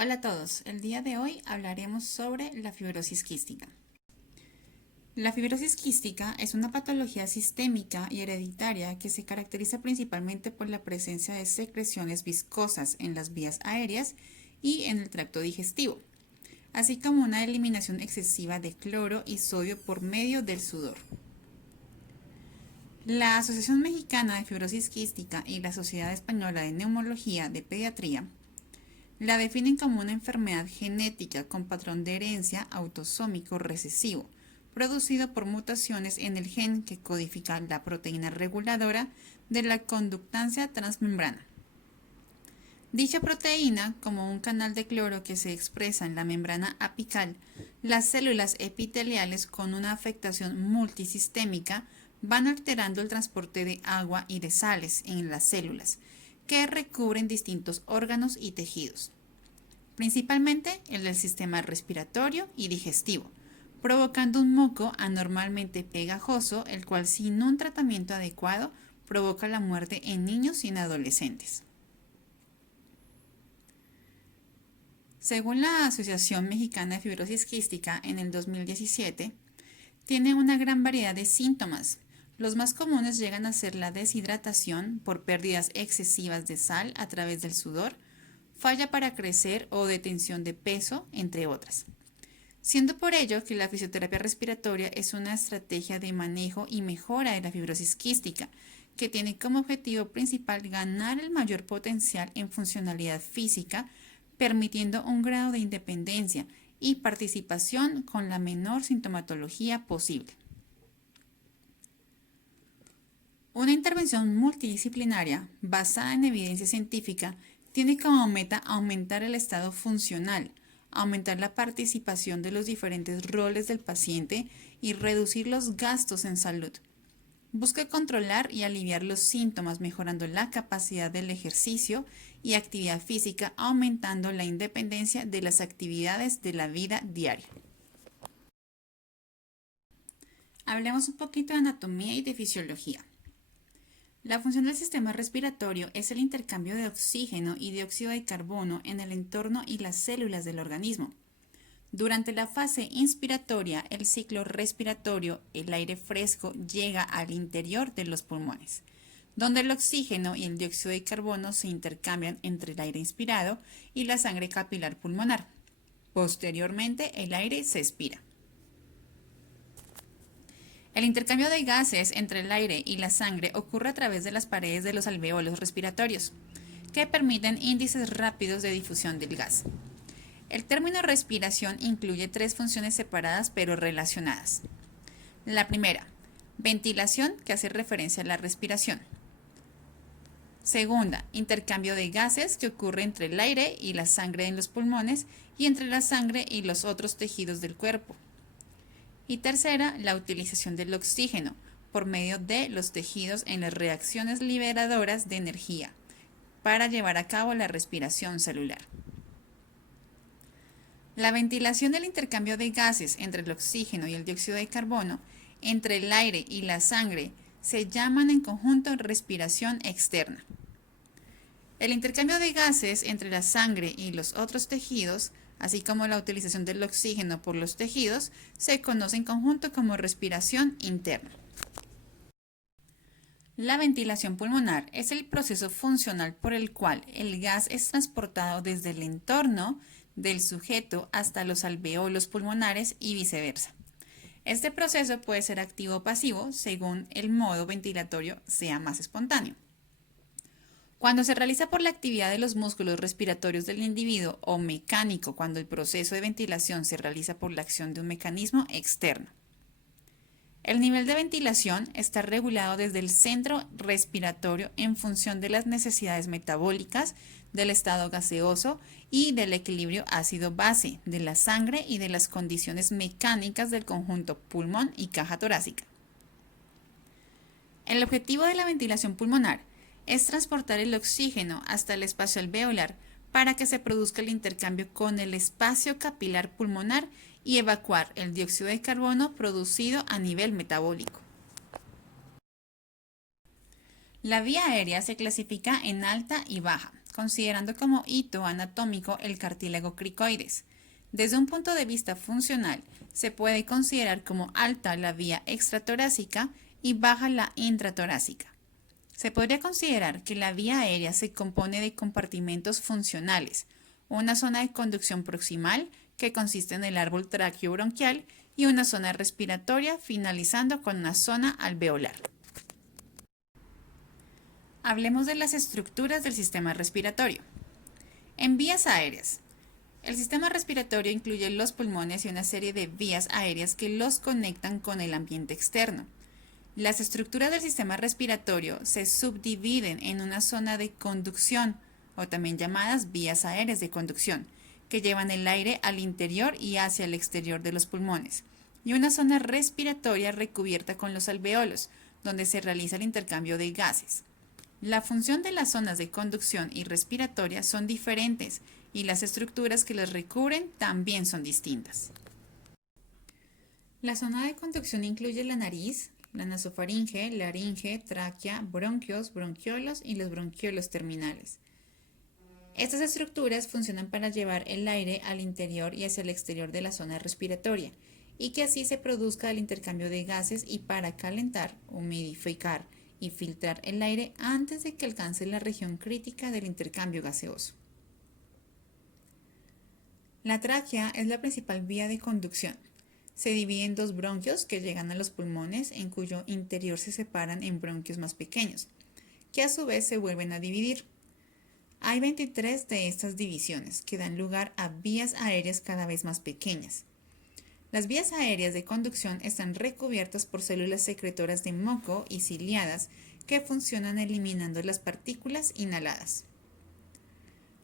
Hola a todos, el día de hoy hablaremos sobre la fibrosis quística. La fibrosis quística es una patología sistémica y hereditaria que se caracteriza principalmente por la presencia de secreciones viscosas en las vías aéreas y en el tracto digestivo, así como una eliminación excesiva de cloro y sodio por medio del sudor. La Asociación Mexicana de Fibrosis Quística y la Sociedad Española de Neumología de Pediatría la definen como una enfermedad genética con patrón de herencia autosómico recesivo, producido por mutaciones en el gen que codifica la proteína reguladora de la conductancia transmembrana. Dicha proteína, como un canal de cloro que se expresa en la membrana apical, las células epiteliales con una afectación multisistémica van alterando el transporte de agua y de sales en las células, que recubren distintos órganos y tejidos, principalmente el del sistema respiratorio y digestivo, provocando un moco anormalmente pegajoso, el cual sin un tratamiento adecuado provoca la muerte en niños y en adolescentes. Según la Asociación Mexicana de Fibrosis Quística, en el 2017, tiene una gran variedad de síntomas. Los más comunes llegan a ser la deshidratación por pérdidas excesivas de sal a través del sudor, falla para crecer o detención de peso, entre otras. Siendo por ello que la fisioterapia respiratoria es una estrategia de manejo y mejora de la fibrosis quística, que tiene como objetivo principal ganar el mayor potencial en funcionalidad física, permitiendo un grado de independencia y participación con la menor sintomatología posible. Una intervención multidisciplinaria basada en evidencia científica tiene como meta aumentar el estado funcional, aumentar la participación de los diferentes roles del paciente y reducir los gastos en salud. Busca controlar y aliviar los síntomas, mejorando la capacidad del ejercicio y actividad física, aumentando la independencia de las actividades de la vida diaria. Hablemos un poquito de anatomía y de fisiología. La función del sistema respiratorio es el intercambio de oxígeno y dióxido de carbono en el entorno y las células del organismo. Durante la fase inspiratoria, el ciclo respiratorio, el aire fresco llega al interior de los pulmones, donde el oxígeno y el dióxido de carbono se intercambian entre el aire inspirado y la sangre capilar pulmonar. Posteriormente, el aire se expira. El intercambio de gases entre el aire y la sangre ocurre a través de las paredes de los alveolos respiratorios, que permiten índices rápidos de difusión del gas. El término respiración incluye tres funciones separadas pero relacionadas. La primera, ventilación, que hace referencia a la respiración. Segunda, intercambio de gases, que ocurre entre el aire y la sangre en los pulmones y entre la sangre y los otros tejidos del cuerpo. Y tercera, la utilización del oxígeno por medio de los tejidos en las reacciones liberadoras de energía para llevar a cabo la respiración celular. La ventilación del intercambio de gases entre el oxígeno y el dióxido de carbono entre el aire y la sangre se llaman en conjunto respiración externa. El intercambio de gases entre la sangre y los otros tejidos, así como la utilización del oxígeno por los tejidos, se conoce en conjunto como respiración interna. La ventilación pulmonar es el proceso funcional por el cual el gas es transportado desde el entorno del sujeto hasta los alveolos pulmonares y viceversa. Este proceso puede ser activo o pasivo según el modo ventilatorio sea más espontáneo. Cuando se realiza por la actividad de los músculos respiratorios del individuo o mecánico, cuando el proceso de ventilación se realiza por la acción de un mecanismo externo. El nivel de ventilación está regulado desde el centro respiratorio en función de las necesidades metabólicas, del estado gaseoso y del equilibrio ácido-base de la sangre y de las condiciones mecánicas del conjunto pulmón y caja torácica. El objetivo de la ventilación pulmonar es transportar el oxígeno hasta el espacio alveolar para que se produzca el intercambio con el espacio capilar pulmonar y evacuar el dióxido de carbono producido a nivel metabólico. La vía aérea se clasifica en alta y baja, considerando como hito anatómico el cartílago cricoides. Desde un punto de vista funcional, se puede considerar como alta la vía extratorácica y baja la intratorácica. Se podría considerar que la vía aérea se compone de compartimentos funcionales, una zona de conducción proximal, que consiste en el árbol tráqueo-bronquial, y una zona respiratoria, finalizando con una zona alveolar. Hablemos de las estructuras del sistema respiratorio. En vías aéreas. El sistema respiratorio incluye los pulmones y una serie de vías aéreas que los conectan con el ambiente externo. Las estructuras del sistema respiratorio se subdividen en una zona de conducción, o también llamadas vías aéreas de conducción, que llevan el aire al interior y hacia el exterior de los pulmones, y una zona respiratoria recubierta con los alveolos, donde se realiza el intercambio de gases. La función de las zonas de conducción y respiratoria son diferentes, y las estructuras que las recubren también son distintas. La zona de conducción incluye la nariz, la nasofaringe, laringe, tráquea, bronquios, bronquiolos y los bronquiolos terminales. Estas estructuras funcionan para llevar el aire al interior y hacia el exterior de la zona respiratoria, y que así se produzca el intercambio de gases, y para calentar, humidificar y filtrar el aire antes de que alcance la región crítica del intercambio gaseoso. La tráquea es la principal vía de conducción. Se divide en dos bronquios que llegan a los pulmones, en cuyo interior se separan en bronquios más pequeños, que a su vez se vuelven a dividir. Hay 23 de estas divisiones, que dan lugar a vías aéreas cada vez más pequeñas. Las vías aéreas de conducción están recubiertas por células secretoras de moco y ciliadas que funcionan eliminando las partículas inhaladas.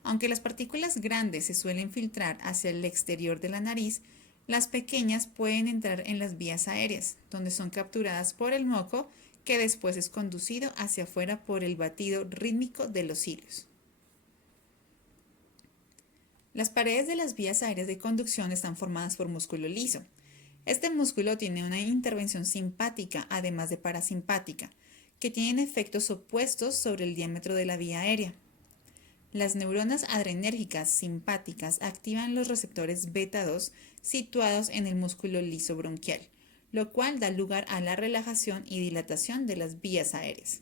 Aunque las partículas grandes se suelen filtrar hacia el exterior de la nariz, las pequeñas pueden entrar en las vías aéreas, donde son capturadas por el moco, que después es conducido hacia afuera por el batido rítmico de los cilios. Las paredes de las vías aéreas de conducción están formadas por músculo liso. Este músculo tiene una intervención simpática, además de parasimpática, que tienen efectos opuestos sobre el diámetro de la vía aérea. Las neuronas adrenérgicas simpáticas activan los receptores beta 2 situados en el músculo liso bronquial, lo cual da lugar a la relajación y dilatación de las vías aéreas.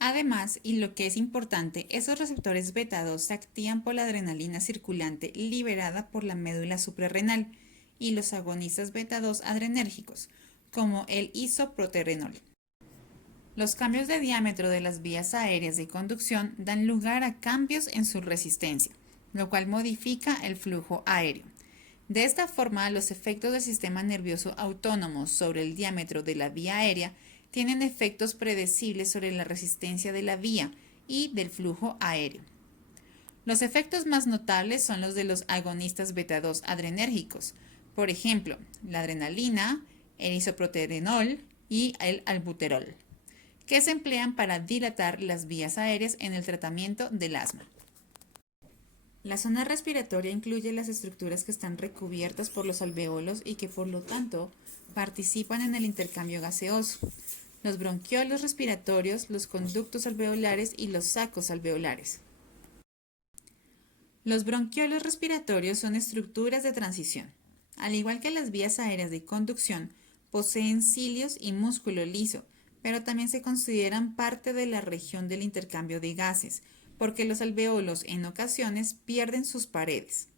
Además, y lo que es importante, esos receptores beta 2 se activan por la adrenalina circulante liberada por la médula suprarrenal y los agonistas beta 2 adrenérgicos, como el isoproterenol. Los cambios de diámetro de las vías aéreas de conducción dan lugar a cambios en su resistencia, lo cual modifica el flujo aéreo. De esta forma, los efectos del sistema nervioso autónomo sobre el diámetro de la vía aérea tienen efectos predecibles sobre la resistencia de la vía y del flujo aéreo. Los efectos más notables son los de los agonistas beta 2 adrenérgicos, por ejemplo, la adrenalina, el isoproterenol y el albuterol, que se emplean para dilatar las vías aéreas en el tratamiento del asma. La zona respiratoria incluye las estructuras que están recubiertas por los alveolos y que por lo tanto participan en el intercambio gaseoso: los bronquiolos respiratorios, los conductos alveolares y los sacos alveolares. Los bronquiolos respiratorios son estructuras de transición. Al igual que las vías aéreas de conducción, poseen cilios y músculo liso, pero también se consideran parte de la región del intercambio de gases, porque los alveolos en ocasiones pierden sus paredes.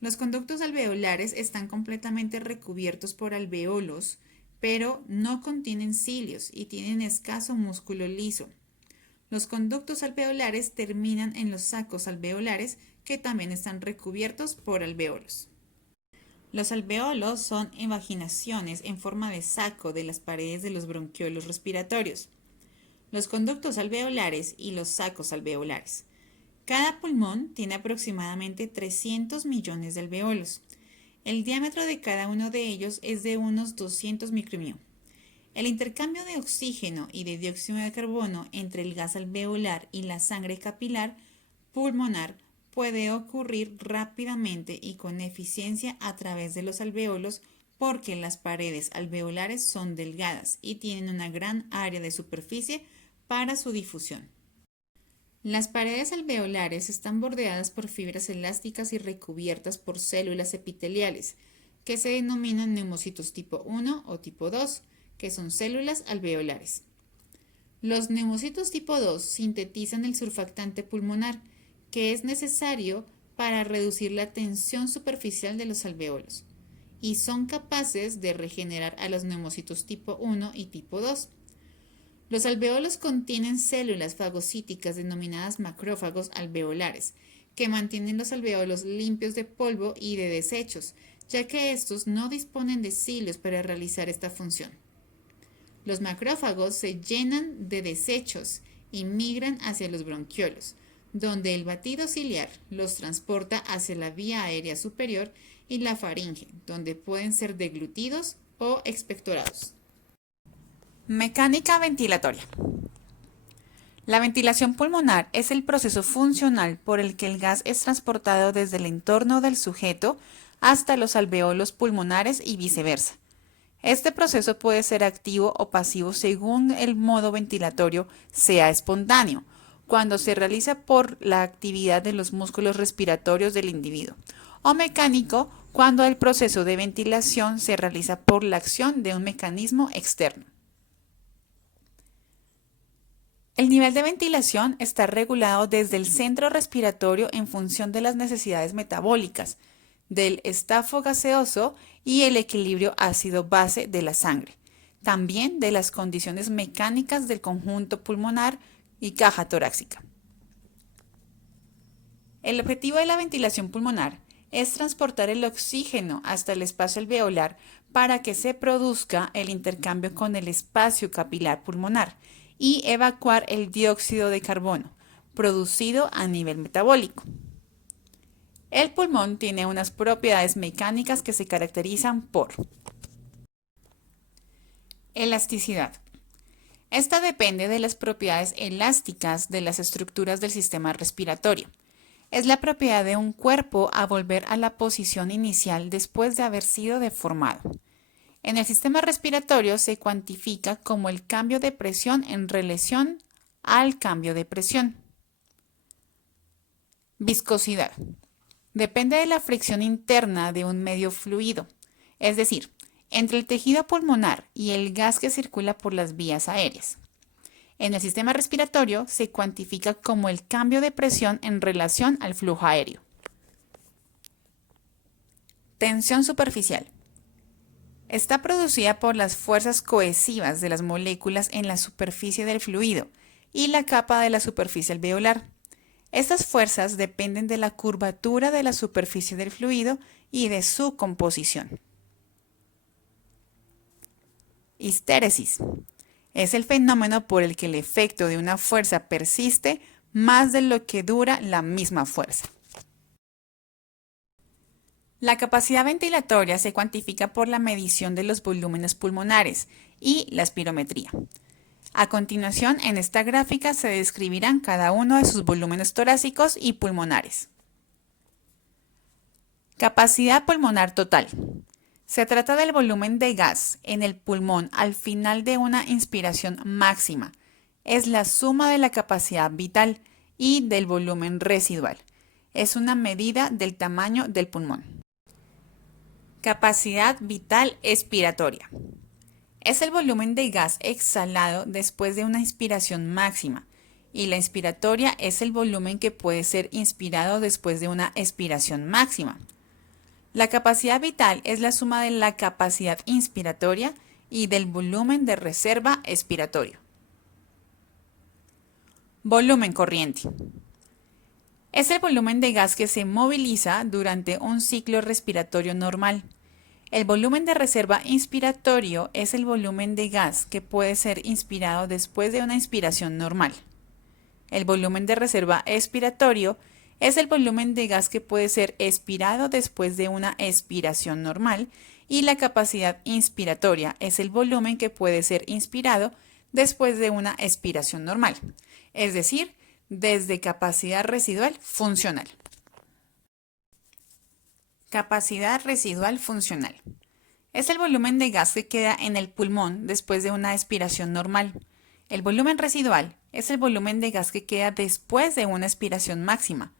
Los conductos alveolares están completamente recubiertos por alveolos, pero no contienen cilios y tienen escaso músculo liso. Los conductos alveolares terminan en los sacos alveolares, que también están recubiertos por alveolos. Los alveolos son invaginaciones en forma de saco de las paredes de los bronquiolos respiratorios. Los conductos alveolares y los sacos alveolares. Cada pulmón tiene aproximadamente 300 millones de alveolos. El diámetro de cada uno de ellos es de unos 200 micromiu. El intercambio de oxígeno y de dióxido de carbono entre el gas alveolar y la sangre capilar pulmonar puede ocurrir rápidamente y con eficiencia a través de los alveolos, porque las paredes alveolares son delgadas y tienen una gran área de superficie para su difusión. Las paredes alveolares están bordeadas por fibras elásticas y recubiertas por células epiteliales, que se denominan neumocitos tipo 1 o tipo 2, que son células alveolares. Los neumocitos tipo 2 sintetizan el surfactante pulmonar, que es necesario para reducir la tensión superficial de los alveolos, y son capaces de regenerar a los neumocitos tipo 1 y tipo 2. Los alveolos contienen células fagocíticas denominadas macrófagos alveolares, que mantienen los alveolos limpios de polvo y de desechos, ya que estos no disponen de cilios para realizar esta función. Los macrófagos se llenan de desechos y migran hacia los bronquiolos, donde el batido ciliar los transporta hacia la vía aérea superior y la faringe, donde pueden ser deglutidos o expectorados. Mecánica ventilatoria. La ventilación pulmonar es el proceso funcional por el que el gas es transportado desde el entorno del sujeto hasta los alveolos pulmonares y viceversa. Este proceso puede ser activo o pasivo según el modo ventilatorio sea espontáneo, cuando se realiza por la actividad de los músculos respiratorios del individuo, o mecánico cuando el proceso de ventilación se realiza por la acción de un mecanismo externo. El nivel de ventilación está regulado desde el centro respiratorio en función de las necesidades metabólicas, del estafo gaseoso y el equilibrio ácido-base de la sangre, también de las condiciones mecánicas del conjunto pulmonar y caja torácica. El objetivo de la ventilación pulmonar es transportar el oxígeno hasta el espacio alveolar para que se produzca el intercambio con el espacio capilar pulmonar y evacuar el dióxido de carbono, producido a nivel metabólico. El pulmón tiene unas propiedades mecánicas que se caracterizan por elasticidad. Esta depende de las propiedades elásticas de las estructuras del sistema respiratorio. Es la propiedad de un cuerpo a volver a la posición inicial después de haber sido deformado. En el sistema respiratorio se cuantifica como el cambio de presión en relación al cambio de presión. Viscosidad. Depende de la fricción interna de un medio fluido, es decir, entre el tejido pulmonar y el gas que circula por las vías aéreas. En el sistema respiratorio se cuantifica como el cambio de presión en relación al flujo aéreo. Tensión superficial. Está producida por las fuerzas cohesivas de las moléculas en la superficie del fluido y la capa de la superficie alveolar. Estas fuerzas dependen de la curvatura de la superficie del fluido y de su composición. Histéresis. Es el fenómeno por el que el efecto de una fuerza persiste más de lo que dura la misma fuerza. La capacidad ventilatoria se cuantifica por la medición de los volúmenes pulmonares y la espirometría. A continuación, en esta gráfica se describirán cada uno de sus volúmenes torácicos y pulmonares. Capacidad pulmonar total. Se trata del volumen de gas en el pulmón al final de una inspiración máxima. Es la suma de la capacidad vital y del volumen residual. Es una medida del tamaño del pulmón. Capacidad vital expiratoria. Es el volumen de gas exhalado después de una inspiración máxima, y la inspiratoria es el volumen que puede ser inspirado después de una expiración máxima. La capacidad vital es la suma de la capacidad inspiratoria y del volumen de reserva expiratorio. Volumen corriente. Es el volumen de gas que se moviliza durante un ciclo respiratorio normal. El volumen de reserva inspiratorio es el volumen de gas que puede ser inspirado después de una inspiración normal. El volumen de reserva expiratorio es el volumen de gas que puede ser expirado después de una expiración normal y la capacidad inspiratoria es el volumen que puede ser inspirado después de una expiración normal, es decir, desde capacidad residual funcional. Capacidad residual funcional. Es el volumen de gas que queda en el pulmón después de una expiración normal. El volumen residual es el volumen de gas que queda después de una expiración máxima.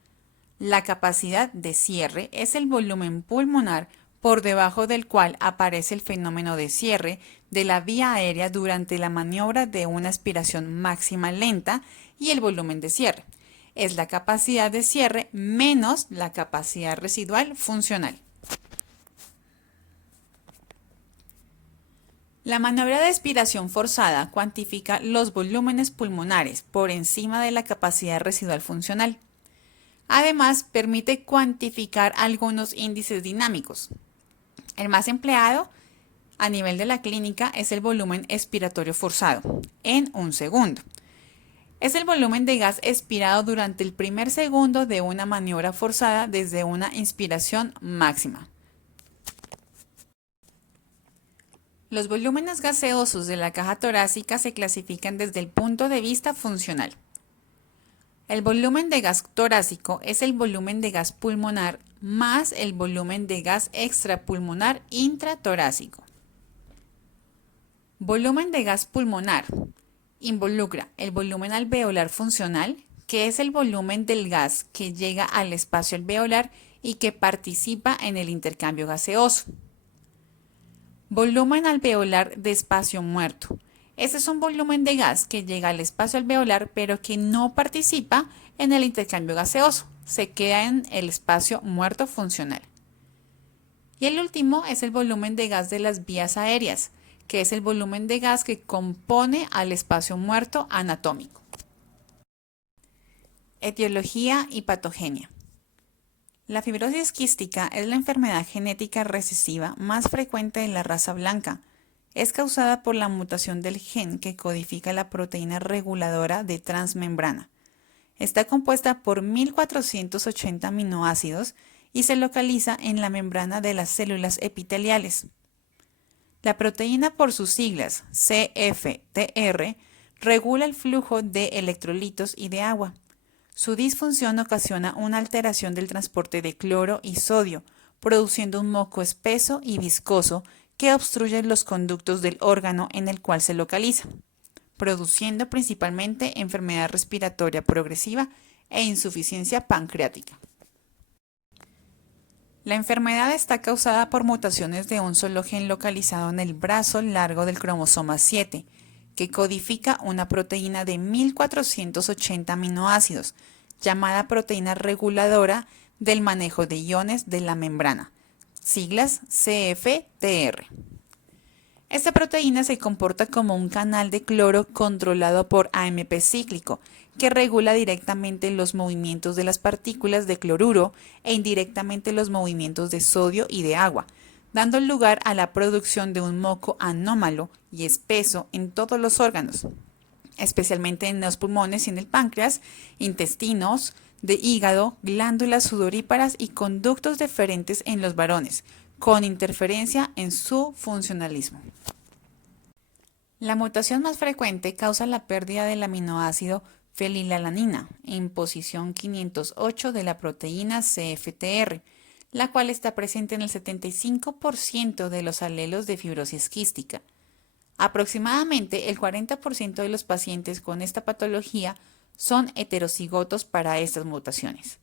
La capacidad de cierre es el volumen pulmonar por debajo del cual aparece el fenómeno de cierre de la vía aérea durante la maniobra de una expiración máxima lenta, y el volumen de cierre es la capacidad de cierre menos la capacidad residual funcional. La maniobra de expiración forzada cuantifica los volúmenes pulmonares por encima de la capacidad residual funcional. Además, permite cuantificar algunos índices dinámicos. El más empleado a nivel de la clínica es el volumen expiratorio forzado, en un segundo. Es el volumen de gas expirado durante el primer segundo de una maniobra forzada desde una inspiración máxima. Los volúmenes gaseosos de la caja torácica se clasifican desde el punto de vista funcional. El volumen de gas torácico es el volumen de gas pulmonar más el volumen de gas extrapulmonar intratorácico. Volumen de gas pulmonar involucra el volumen alveolar funcional, que es el volumen del gas que llega al espacio alveolar y que participa en el intercambio gaseoso. Volumen alveolar de espacio muerto. Este es un volumen de gas que llega al espacio alveolar pero que no participa en el intercambio gaseoso, se queda en el espacio muerto funcional. Y el último es el volumen de gas de las vías aéreas, que es el volumen de gas que compone al espacio muerto anatómico. Etiología y patogenia. La fibrosis quística es la enfermedad genética recesiva más frecuente en la raza blanca. Es causada por la mutación del gen que codifica la proteína reguladora de transmembrana. Está compuesta por 1480 aminoácidos y se localiza en la membrana de las células epiteliales. La proteína, por sus siglas CFTR, regula el flujo de electrolitos y de agua. Su disfunción ocasiona una alteración del transporte de cloro y sodio, produciendo un moco espeso y viscoso que obstruye los conductos del órgano en el cual se localiza, produciendo principalmente enfermedad respiratoria progresiva e insuficiencia pancreática. La enfermedad está causada por mutaciones de un solo gen localizado en el brazo largo del cromosoma 7, que codifica una proteína de 1480 aminoácidos, llamada proteína reguladora del manejo de iones de la membrana, siglas CFTR. Esta proteína se comporta como un canal de cloro controlado por AMP cíclico, que regula directamente los movimientos de las partículas de cloruro e indirectamente los movimientos de sodio y de agua, dando lugar a la producción de un moco anómalo y espeso en todos los órganos, especialmente en los pulmones y en el páncreas, intestinos, de hígado, glándulas sudoríparas y conductos deferentes en los varones, con interferencia en su funcionalismo. La mutación más frecuente causa la pérdida del aminoácido fenilalanina en posición 508 de la proteína CFTR, la cual está presente en el 75% de los alelos de fibrosis quística. Aproximadamente el 40% de los pacientes con esta patología son heterocigotos para estas mutaciones.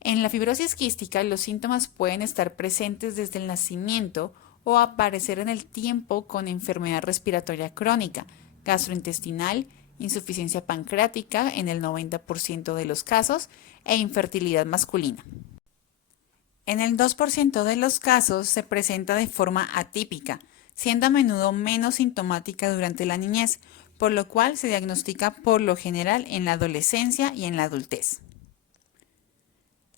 En la fibrosis quística, los síntomas pueden estar presentes desde el nacimiento o aparecer en el tiempo con enfermedad respiratoria crónica, gastrointestinal, insuficiencia pancreática en el 90% de los casos e infertilidad masculina. En el 2% de los casos se presenta de forma atípica, siendo a menudo menos sintomática durante la niñez, por lo cual se diagnostica por lo general en la adolescencia y en la adultez.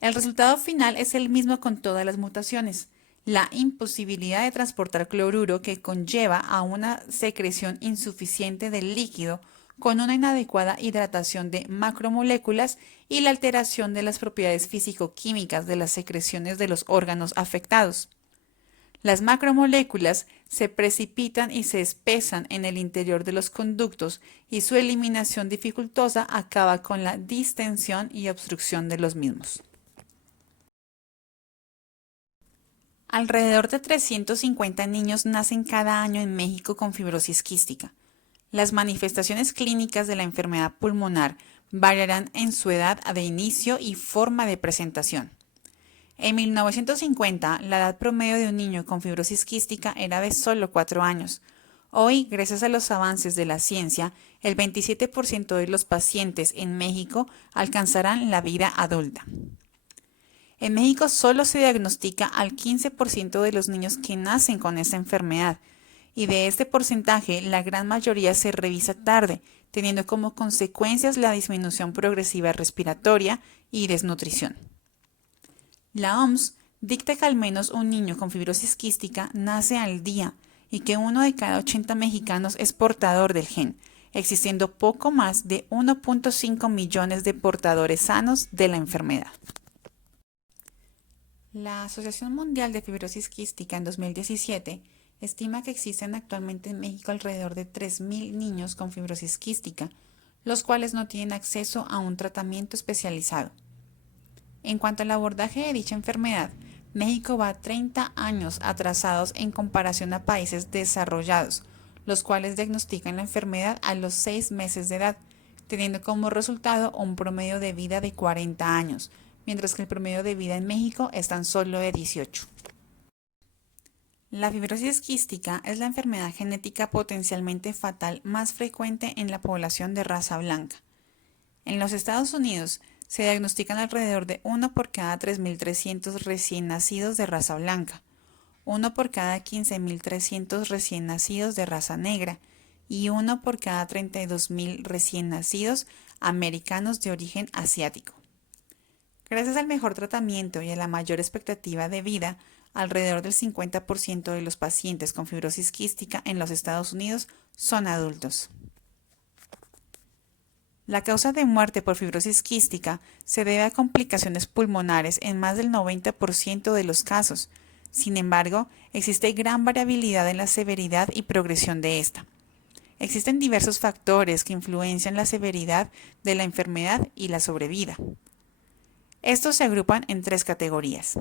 El resultado final es el mismo con todas las mutaciones: la imposibilidad de transportar cloruro, que conlleva a una secreción insuficiente del líquido con una inadecuada hidratación de macromoléculas y la alteración de las propiedades físico-químicas de las secreciones de los órganos afectados. Las macromoléculas se precipitan y se espesan en el interior de los conductos y su eliminación dificultosa acaba con la distensión y obstrucción de los mismos. Alrededor de 350 niños nacen cada año en México con fibrosis quística. Las manifestaciones clínicas de la enfermedad pulmonar variarán en su edad de inicio y forma de presentación. En 1950, la edad promedio de un niño con fibrosis quística era de solo 4 años. Hoy, gracias a los avances de la ciencia, el 27% de los pacientes en México alcanzarán la vida adulta. En México solo se diagnostica al 15% de los niños que nacen con esta enfermedad, y de este porcentaje la gran mayoría se revisa tarde, teniendo como consecuencias la disminución progresiva respiratoria y desnutrición. La OMS dicta que al menos un niño con fibrosis quística nace al día y que 1 de cada 80 mexicanos es portador del gen, existiendo poco más de 1.5 millones de portadores sanos de la enfermedad. La Asociación Mundial de Fibrosis Quística en 2017 estima que existen actualmente en México alrededor de 3.000 niños con fibrosis quística, los cuales no tienen acceso a un tratamiento especializado. En cuanto al abordaje de dicha enfermedad, México va 30 años atrasados en comparación a países desarrollados, los cuales diagnostican la enfermedad a los 6 meses de edad, teniendo como resultado un promedio de vida de 40 años, mientras que el promedio de vida en México es tan solo de 18. La fibrosis quística es la enfermedad genética potencialmente fatal más frecuente en la población de raza blanca. En los Estados Unidos se diagnostican alrededor de 1 por cada 3.300 recién nacidos de raza blanca, 1 por cada 15.300 recién nacidos de raza negra y 1 por cada 32.000 recién nacidos americanos de origen asiático. Gracias al mejor tratamiento y a la mayor expectativa de vida, alrededor del 50% de los pacientes con fibrosis quística en los Estados Unidos son adultos. La causa de muerte por fibrosis quística se debe a complicaciones pulmonares en más del 90% de los casos. Sin embargo, existe gran variabilidad en la severidad y progresión de esta. Existen diversos factores que influencian la severidad de la enfermedad y la sobrevida. Estos se agrupan en 3 categorías.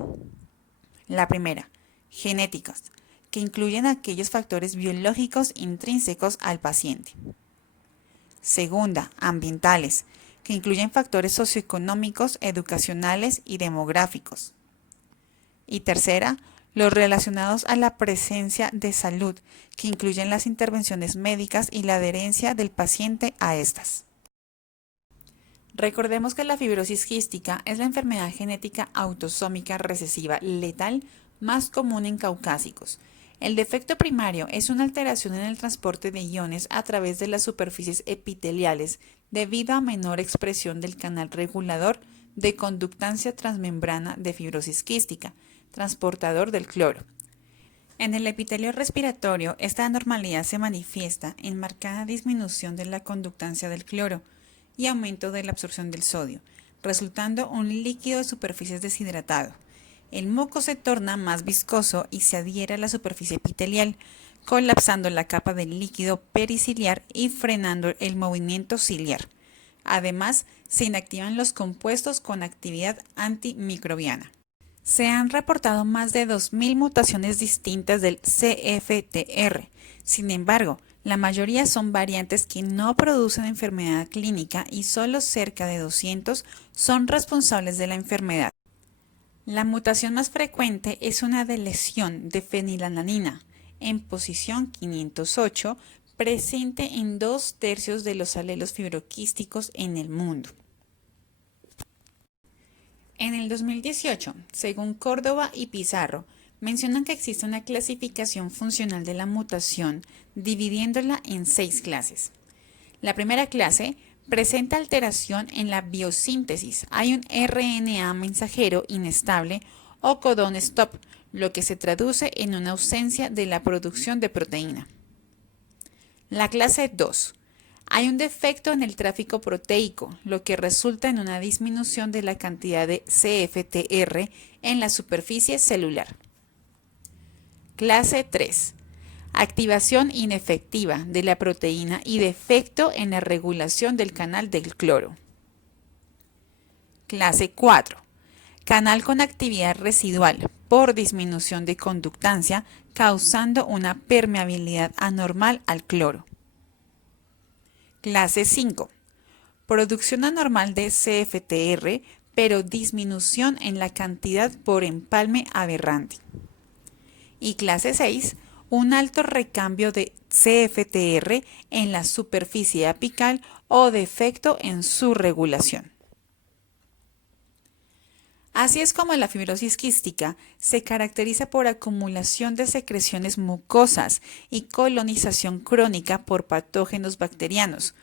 La primera, genéticos, que incluyen aquellos factores biológicos intrínsecos al paciente. Segunda, ambientales, que incluyen factores socioeconómicos, educacionales y demográficos. Y tercera, los relacionados a la presencia de salud, que incluyen las intervenciones médicas y la adherencia del paciente a estas. Recordemos que la fibrosis quística es la enfermedad genética autosómica recesiva letal más común en caucásicos. El defecto primario es una alteración en el transporte de iones a través de las superficies epiteliales debido a menor expresión del canal regulador de conductancia transmembrana de fibrosis quística, transportador del cloro. En el epitelio respiratorio, esta anormalidad se manifiesta en marcada disminución de la conductancia del cloro y aumento de la absorción del sodio, resultando un líquido de superficies deshidratado. El moco se torna más viscoso y se adhiere a la superficie epitelial, colapsando la capa del líquido periciliar y frenando el movimiento ciliar. Además, se inactivan los compuestos con actividad antimicrobiana. Se han reportado más de 2.000 mutaciones distintas del CFTR. Sin embargo, la mayoría son variantes que no producen enfermedad clínica y solo cerca de 200 son responsables de la enfermedad. La mutación más frecuente es una deleción de fenilalanina en posición 508, presente en 2/3 de los alelos fibroquísticos en el mundo. En el 2018, según Córdoba y Pizarro, mencionan que existe una clasificación funcional de la mutación, dividiéndola en 6 clases. La primera clase presenta alteración en la biosíntesis. Hay un RNA mensajero inestable o codón stop, lo que se traduce en una ausencia de la producción de proteína. La clase 2. Hay un defecto en el tráfico proteico, lo que resulta en una disminución de la cantidad de CFTR en la superficie celular. Clase 3. Activación inefectiva de la proteína y defecto en la regulación del canal del cloro. Clase 4. Canal con actividad residual por disminución de conductancia, causando una permeabilidad anormal al cloro. Clase 5. Producción anormal de CFTR, pero disminución en la cantidad por empalme aberrante. Y clase 6. Un alto recambio de CFTR en la superficie apical o defecto en su regulación. Así es como la fibrosis quística se caracteriza por acumulación de secreciones mucosas y colonización crónica por patógenos bacterianos.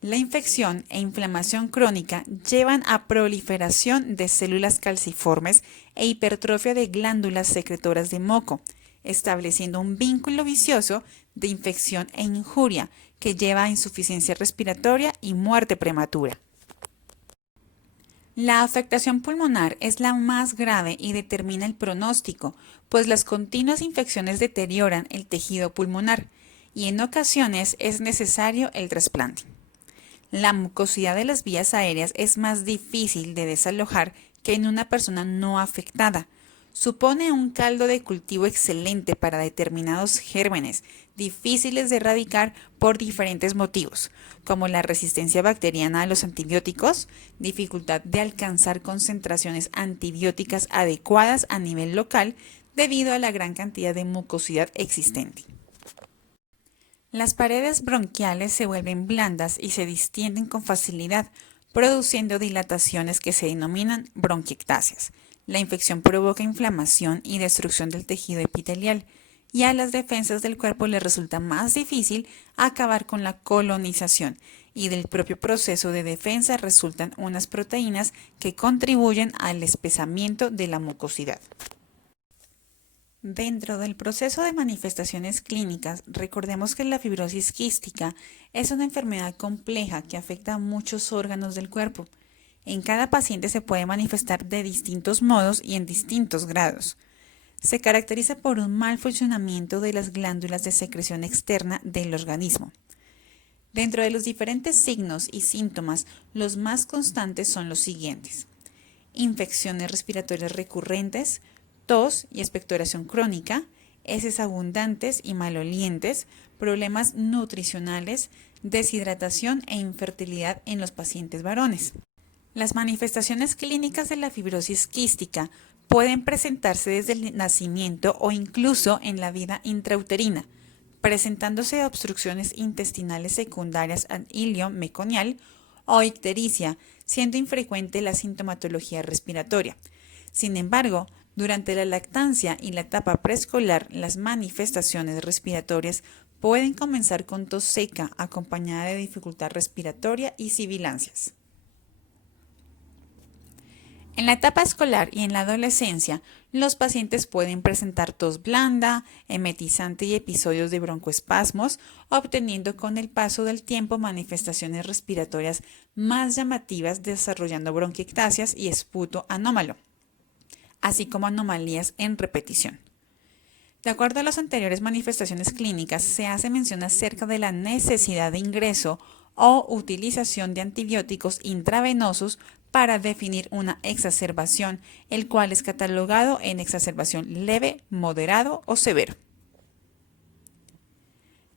La infección e inflamación crónica llevan a proliferación de células calciformes e hipertrofia de glándulas secretoras de moco, estableciendo un vínculo vicioso de infección e injuria que lleva a insuficiencia respiratoria y muerte prematura. La afectación pulmonar es la más grave y determina el pronóstico, pues las continuas infecciones deterioran el tejido pulmonar y en ocasiones es necesario el trasplante. La mucosidad de las vías aéreas es más difícil de desalojar que en una persona no afectada. Supone un caldo de cultivo excelente para determinados gérmenes, difíciles de erradicar por diferentes motivos, como la resistencia bacteriana a los antibióticos, dificultad de alcanzar concentraciones antibióticas adecuadas a nivel local debido a la gran cantidad de mucosidad existente. Las paredes bronquiales se vuelven blandas y se distienden con facilidad, produciendo dilataciones que se denominan bronquiectasias. La infección provoca inflamación y destrucción del tejido epitelial, y a las defensas del cuerpo les resulta más difícil acabar con la colonización, y del propio proceso de defensa resultan unas proteínas que contribuyen al espesamiento de la mucosidad. Dentro del proceso de manifestaciones clínicas, recordemos que la fibrosis quística es una enfermedad compleja que afecta a muchos órganos del cuerpo. En cada paciente se puede manifestar de distintos modos y en distintos grados. Se caracteriza por un mal funcionamiento de las glándulas de secreción externa del organismo. Dentro de los diferentes signos y síntomas, los más constantes son los siguientes: infecciones respiratorias recurrentes, tos y expectoración crónica, heces abundantes y malolientes, problemas nutricionales, deshidratación e infertilidad en los pacientes varones. Las manifestaciones clínicas de la fibrosis quística pueden presentarse desde el nacimiento o incluso en la vida intrauterina, presentándose obstrucciones intestinales secundarias ad hilio meconial o ictericia, siendo infrecuente la sintomatología respiratoria. Sin embargo, durante la lactancia y la etapa preescolar, las manifestaciones respiratorias pueden comenzar con tos seca acompañada de dificultad respiratoria y sibilancias. En la etapa escolar y en la adolescencia, los pacientes pueden presentar tos blanda, emetizante y episodios de broncoespasmos, obteniendo con el paso del tiempo manifestaciones respiratorias más llamativas, desarrollando bronquiectasias y esputo anómalo, así como anomalías en repetición. De acuerdo a las anteriores manifestaciones clínicas, se hace mención acerca de la necesidad de ingreso o utilización de antibióticos intravenosos para definir una exacerbación, el cual es catalogado en exacerbación leve, moderado o severo.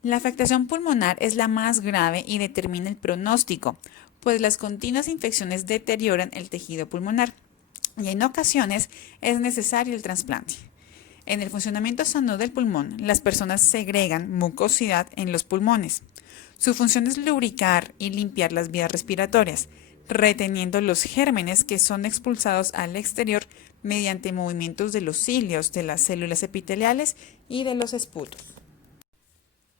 La afectación pulmonar es la más grave y determina el pronóstico, pues las continuas infecciones deterioran el tejido pulmonar y en ocasiones es necesario el trasplante. En el funcionamiento sano del pulmón, las personas segregan mucosidad en los pulmones. Su función es lubricar y limpiar las vías respiratorias, reteniendo los gérmenes que son expulsados al exterior mediante movimientos de los cilios, de las células epiteliales y de los esputos.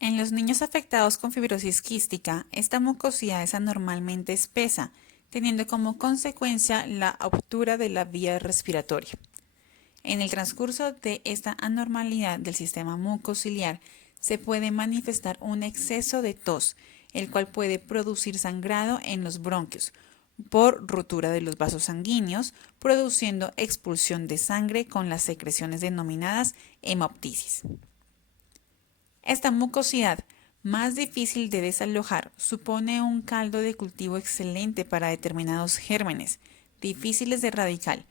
En los niños afectados con fibrosis quística, esta mucosidad es anormalmente espesa, teniendo como consecuencia la obtura de la vía respiratoria. En el transcurso de esta anormalidad del sistema mucociliar se puede manifestar un exceso de tos, el cual puede producir sangrado en los bronquios por rotura de los vasos sanguíneos, produciendo expulsión de sangre con las secreciones denominadas hemoptisis. Esta mucosidad, más difícil de desalojar, supone un caldo de cultivo excelente para determinados gérmenes, difíciles de erradicar,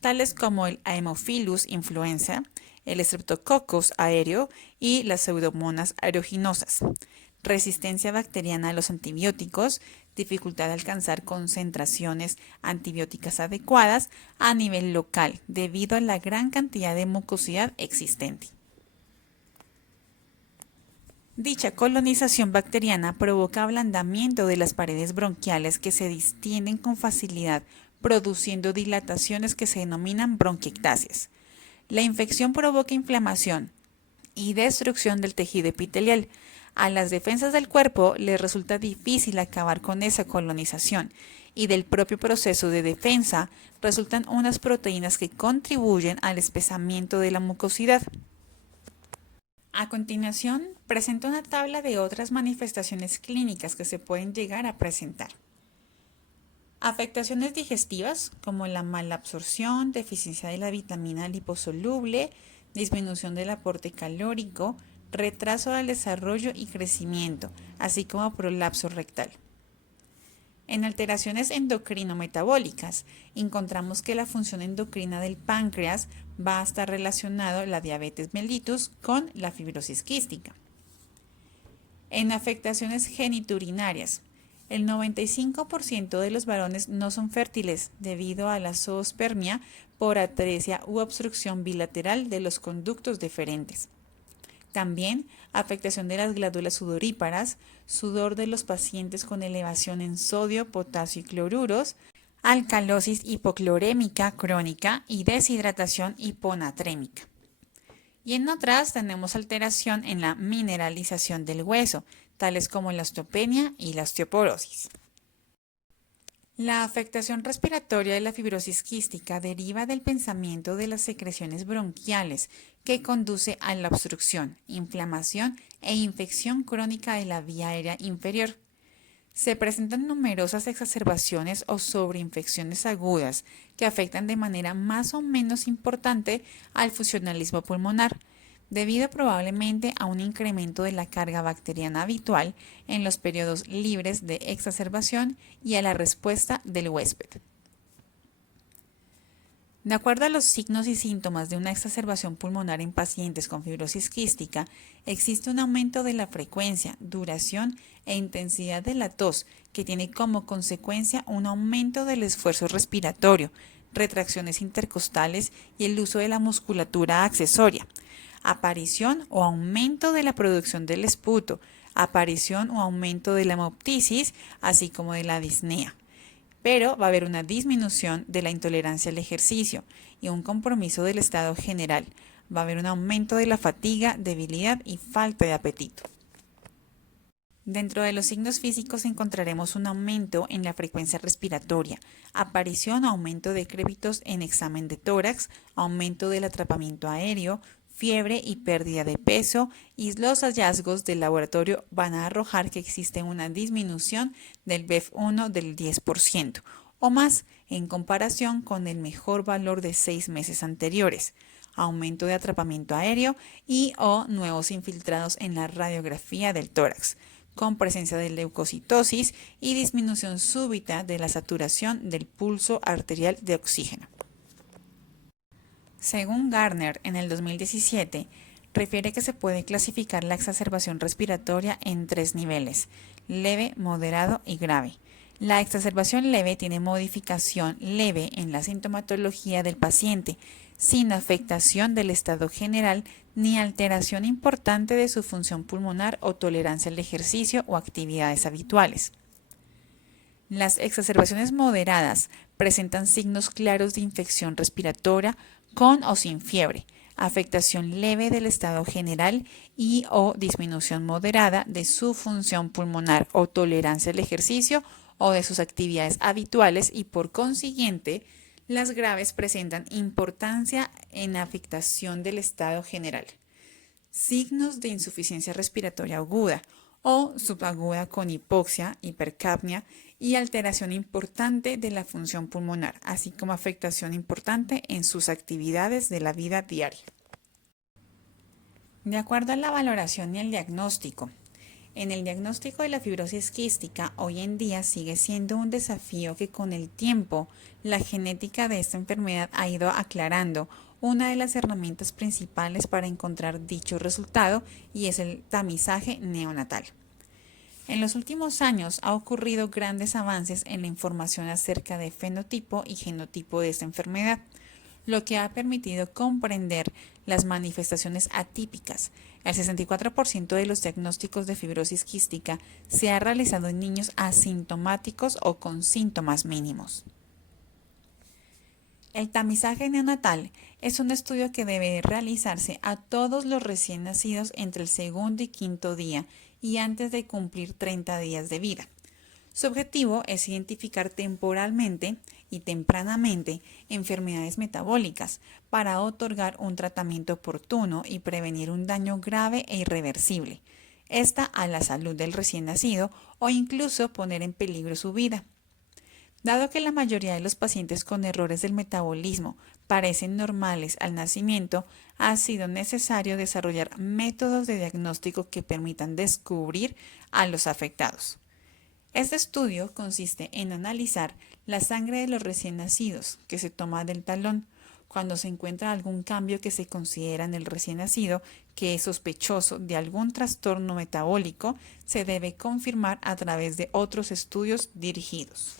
tales como el Haemophilus influenza, el Streptococcus aéreo y las Pseudomonas aeruginosa. resistencia bacteriana a los antibióticos, dificultad de alcanzar concentraciones antibióticas adecuadas a nivel local debido a la gran cantidad de mucosidad existente. Dicha colonización bacteriana provoca ablandamiento de las paredes bronquiales que se distienden con facilidad, produciendo dilataciones que se denominan bronquiectasias. La infección provoca inflamación y destrucción del tejido epitelial. A las defensas del cuerpo les resulta difícil acabar con esa colonización y del propio proceso de defensa resultan unas proteínas que contribuyen al espesamiento de la mucosidad. A continuación, presento una tabla de otras manifestaciones clínicas que se pueden llegar a presentar. Afectaciones digestivas, como la malabsorción, deficiencia de la vitamina liposoluble, disminución del aporte calórico, retraso del desarrollo y crecimiento, así como prolapso rectal. En alteraciones endocrino-metabólicas, encontramos que la función endocrina del páncreas va a estar relacionado la diabetes mellitus con la fibrosis quística. En afectaciones geniturinarias, el 95% de los varones no son fértiles debido a la zoospermia por atresia u obstrucción bilateral de los conductos deferentes. También afectación de las glándulas sudoríparas, sudor de los pacientes con elevación en sodio, potasio y cloruros, alcalosis hipoclorémica crónica y deshidratación hiponatrémica. Y en otras tenemos alteración en la mineralización del hueso, tales como la osteopenia y la osteoporosis. La afectación respiratoria de la fibrosis quística deriva del pensamiento de las secreciones bronquiales que conduce a la obstrucción, inflamación e infección crónica de la vía aérea inferior. Se presentan numerosas exacerbaciones o sobreinfecciones agudas que afectan de manera más o menos importante al funcionalismo pulmonar, debido probablemente a un incremento de la carga bacteriana habitual en los periodos libres de exacerbación y a la respuesta del huésped. De acuerdo a los signos y síntomas de una exacerbación pulmonar en pacientes con fibrosis quística, existe un aumento de la frecuencia, duración e intensidad de la tos, que tiene como consecuencia un aumento del esfuerzo respiratorio, retracciones intercostales y el uso de la musculatura accesoria, aparición o aumento de la producción del esputo, aparición o aumento de la hemoptisis, así como de la disnea. Pero va a haber una disminución de la intolerancia al ejercicio y un compromiso del estado general. Va a haber un aumento de la fatiga, debilidad y falta de apetito. Dentro de los signos físicos encontraremos un aumento en la frecuencia respiratoria, aparición o aumento de crépitos en examen de tórax, aumento del atrapamiento aéreo, fiebre y pérdida de peso, y los hallazgos del laboratorio van a arrojar que existe una disminución del BEF1 del 10% o más en comparación con el mejor valor de 6 meses anteriores, aumento de atrapamiento aéreo y o nuevos infiltrados en la radiografía del tórax, con presencia de leucocitosis y disminución súbita de la saturación del pulso arterial de oxígeno. Según Garner, en el 2017, refiere que se puede clasificar la exacerbación respiratoria en 3 niveles: leve, moderado y grave. La exacerbación leve tiene modificación leve en la sintomatología del paciente, sin afectación del estado general ni alteración importante de su función pulmonar o tolerancia al ejercicio o actividades habituales. Las exacerbaciones moderadas presentan signos claros de infección respiratoria con o sin fiebre, afectación leve del estado general y o disminución moderada de su función pulmonar o tolerancia al ejercicio o de sus actividades habituales, y por consiguiente las graves presentan importancia en afectación del estado general. Signos de insuficiencia respiratoria aguda o subaguda con hipoxia, hipercapnia y alteración importante de la función pulmonar, así como afectación importante en sus actividades de la vida diaria. De acuerdo a la valoración y el diagnóstico, en el diagnóstico de la fibrosis quística hoy en día sigue siendo un desafío que con el tiempo la genética de esta enfermedad ha ido aclarando una de las herramientas principales para encontrar dicho resultado, y es el tamizaje neonatal. En los últimos años ha ocurrido grandes avances en la información acerca de fenotipo y genotipo de esta enfermedad, lo que ha permitido comprender las manifestaciones atípicas. El 64% de los diagnósticos de fibrosis quística se ha realizado en niños asintomáticos o con síntomas mínimos. El tamizaje neonatal es un estudio que debe realizarse a todos los recién nacidos entre el segundo y quinto día y antes de cumplir 30 días de vida. Su objetivo es identificar temporalmente y tempranamente enfermedades metabólicas para otorgar un tratamiento oportuno y prevenir un daño grave e irreversible, esta a la salud del recién nacido o incluso poner en peligro su vida. Dado que la mayoría de los pacientes con errores del metabolismo parecen normales al nacimiento, ha sido necesario desarrollar métodos de diagnóstico que permitan descubrir a los afectados. Este estudio consiste en analizar la sangre de los recién nacidos que se toma del talón. Cuando se encuentra algún cambio que se considera en el recién nacido que es sospechoso de algún trastorno metabólico, se debe confirmar a través de otros estudios dirigidos.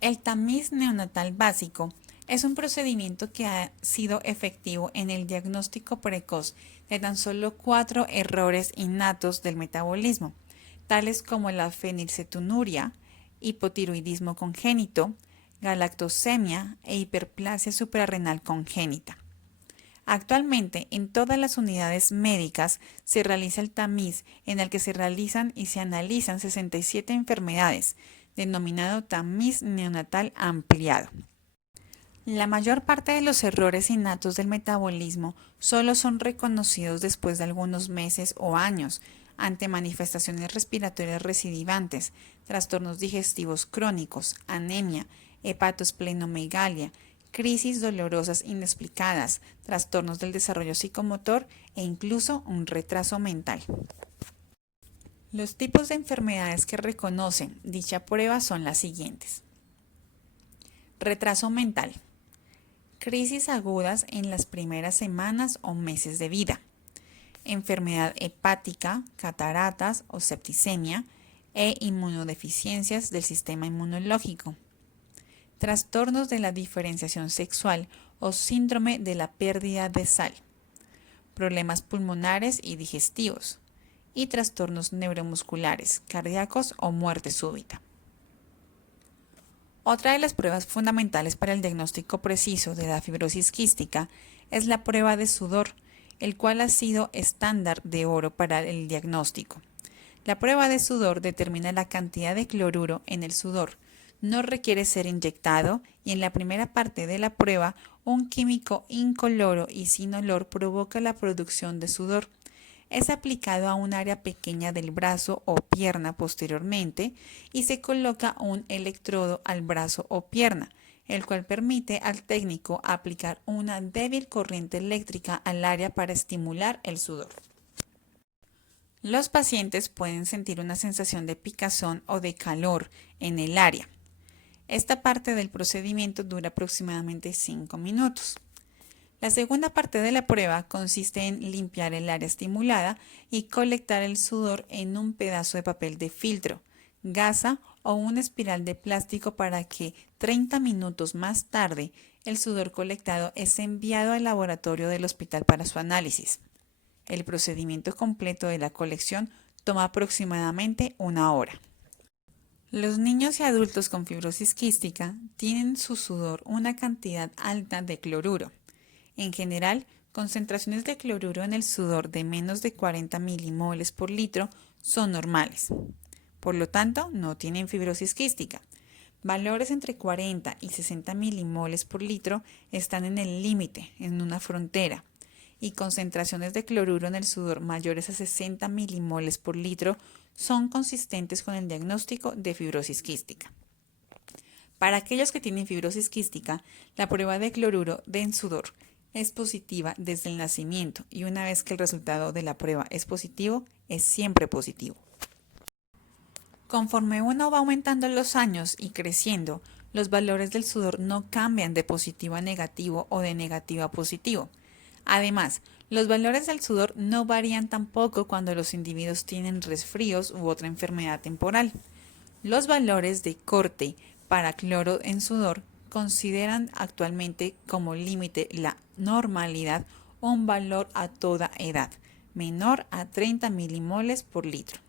El tamiz neonatal básico es un procedimiento que ha sido efectivo en el diagnóstico precoz de tan solo 4 errores innatos del metabolismo, tales como la fenilcetonuria, hipotiroidismo congénito, galactosemia e hiperplasia suprarrenal congénita. Actualmente, en todas las unidades médicas se realiza el tamiz en el que se realizan y se analizan 67 enfermedades, denominado tamiz neonatal ampliado. La mayor parte de los errores innatos del metabolismo solo son reconocidos después de algunos meses o años, ante manifestaciones respiratorias recidivantes, trastornos digestivos crónicos, anemia, hepatosplenomegalia, crisis dolorosas inexplicadas, trastornos del desarrollo psicomotor e incluso un retraso mental. Los tipos de enfermedades que reconocen dicha prueba son las siguientes. Retraso mental. Crisis agudas en las primeras semanas o meses de vida. Enfermedad hepática, cataratas o septicemia e inmunodeficiencias del sistema inmunológico. Trastornos de la diferenciación sexual o síndrome de la pérdida de sal. Problemas pulmonares y digestivos. Y trastornos neuromusculares, cardíacos o muerte súbita. Otra de las pruebas fundamentales para el diagnóstico preciso de la fibrosis quística es la prueba de sudor, el cual ha sido estándar de oro para el diagnóstico. La prueba de sudor determina la cantidad de cloruro en el sudor, no requiere ser inyectado y en la primera parte de la prueba un químico incoloro y sin olor provoca la producción de sudor. Es aplicado a un área pequeña del brazo o pierna posteriormente y se coloca un electrodo al brazo o pierna, el cual permite al técnico aplicar una débil corriente eléctrica al área para estimular el sudor. Los pacientes pueden sentir una sensación de picazón o de calor en el área. Esta parte del procedimiento dura aproximadamente 5 minutos. La segunda parte de la prueba consiste en limpiar el área estimulada y colectar el sudor en un pedazo de papel de filtro, gasa o una espiral de plástico para que 30 minutos más tarde el sudor colectado es enviado al laboratorio del hospital para su análisis. El procedimiento completo de la colección toma aproximadamente 1 hora. Los niños y adultos con fibrosis quística tienen en su sudor una cantidad alta de cloruro. En general, concentraciones de cloruro en el sudor de menos de 40 milimoles por litro son normales. Por lo tanto, no tienen fibrosis quística. Valores entre 40 y 60 milimoles por litro están en el límite, en una frontera, y concentraciones de cloruro en el sudor mayores a 60 milimoles por litro son consistentes con el diagnóstico de fibrosis quística. Para aquellos que tienen fibrosis quística, la prueba de cloruro en sudor es positiva desde el nacimiento y una vez que el resultado de la prueba es positivo, es siempre positivo. Conforme uno va aumentando los años y creciendo, los valores del sudor no cambian de positivo a negativo o de negativo a positivo. Además, Los valores del sudor no varían tampoco cuando los individuos tienen resfríos u otra enfermedad temporal. Los valores de corte para cloro en sudor consideran actualmente como límite la normalidad un valor a toda edad, menor a 30 milimoles por litro.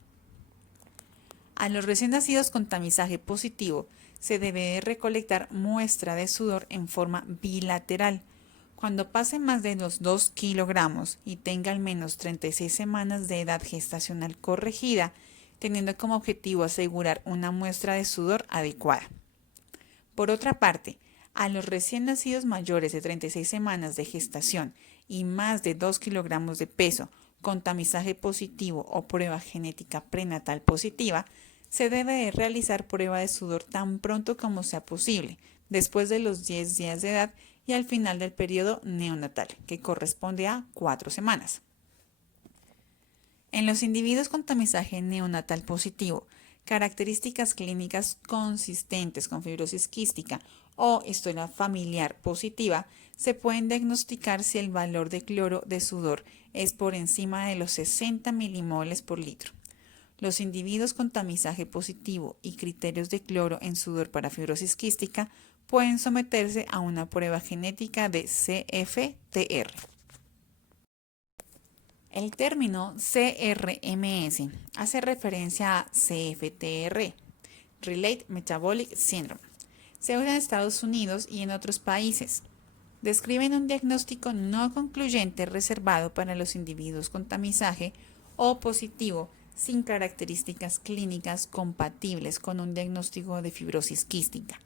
A los recién nacidos con tamizaje positivo se debe recolectar muestra de sudor en forma bilateral. Cuando pase más de los 2 kilogramos y tenga al menos 36 semanas de edad gestacional corregida, teniendo como objetivo asegurar una muestra de sudor adecuada. Por otra parte, a los recién nacidos mayores de 36 semanas de gestación y más de 2 kilogramos de peso con tamizaje positivo o prueba genética prenatal positiva, se debe realizar prueba de sudor tan pronto como sea posible, después de los 10 días de edad y al final del periodo neonatal, que corresponde a 4 semanas. En los individuos con tamizaje neonatal positivo, características clínicas consistentes con fibrosis quística o historia familiar positiva, se pueden diagnosticar si el valor de cloro de sudor es por encima de los 60 milimoles por litro. Los individuos con tamizaje positivo y criterios de cloro en sudor para fibrosis quística pueden someterse a una prueba genética de CFTR. El término CRMS hace referencia a CFTR, Relate Metabolic Syndrome. Se usa en Estados Unidos y en otros países. Describen un diagnóstico no concluyente reservado para los individuos con tamizaje O positivo sin características clínicas compatibles con un diagnóstico de fibrosis quística.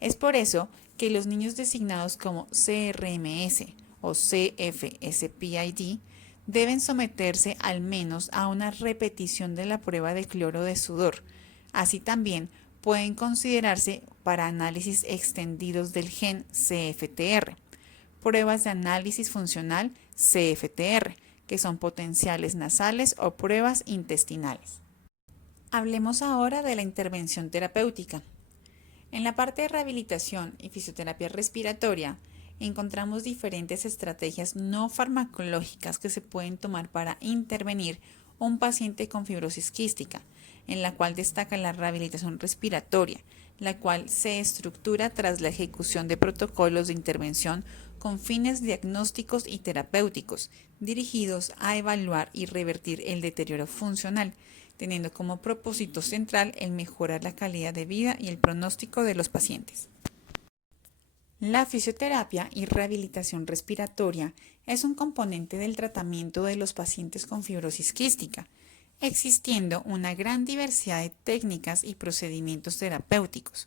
Es por eso que los niños designados como CRMS o CFSPID deben someterse al menos a una repetición de la prueba de cloro de sudor. Así también pueden considerarse para análisis extendidos del gen CFTR, pruebas de análisis funcional CFTR, que son potenciales nasales o pruebas intestinales. Hablemos ahora de la intervención terapéutica. En la parte de rehabilitación y fisioterapia respiratoria, encontramos diferentes estrategias no farmacológicas que se pueden tomar para intervenir un paciente con fibrosis quística, en la cual destaca la rehabilitación respiratoria, la cual se estructura tras la ejecución de protocolos de intervención con fines diagnósticos y terapéuticos, dirigidos a evaluar y revertir el deterioro funcional, teniendo como propósito central el mejorar la calidad de vida y el pronóstico de los pacientes. La fisioterapia y rehabilitación respiratoria es un componente del tratamiento de los pacientes con fibrosis quística, existiendo una gran diversidad de técnicas y procedimientos terapéuticos.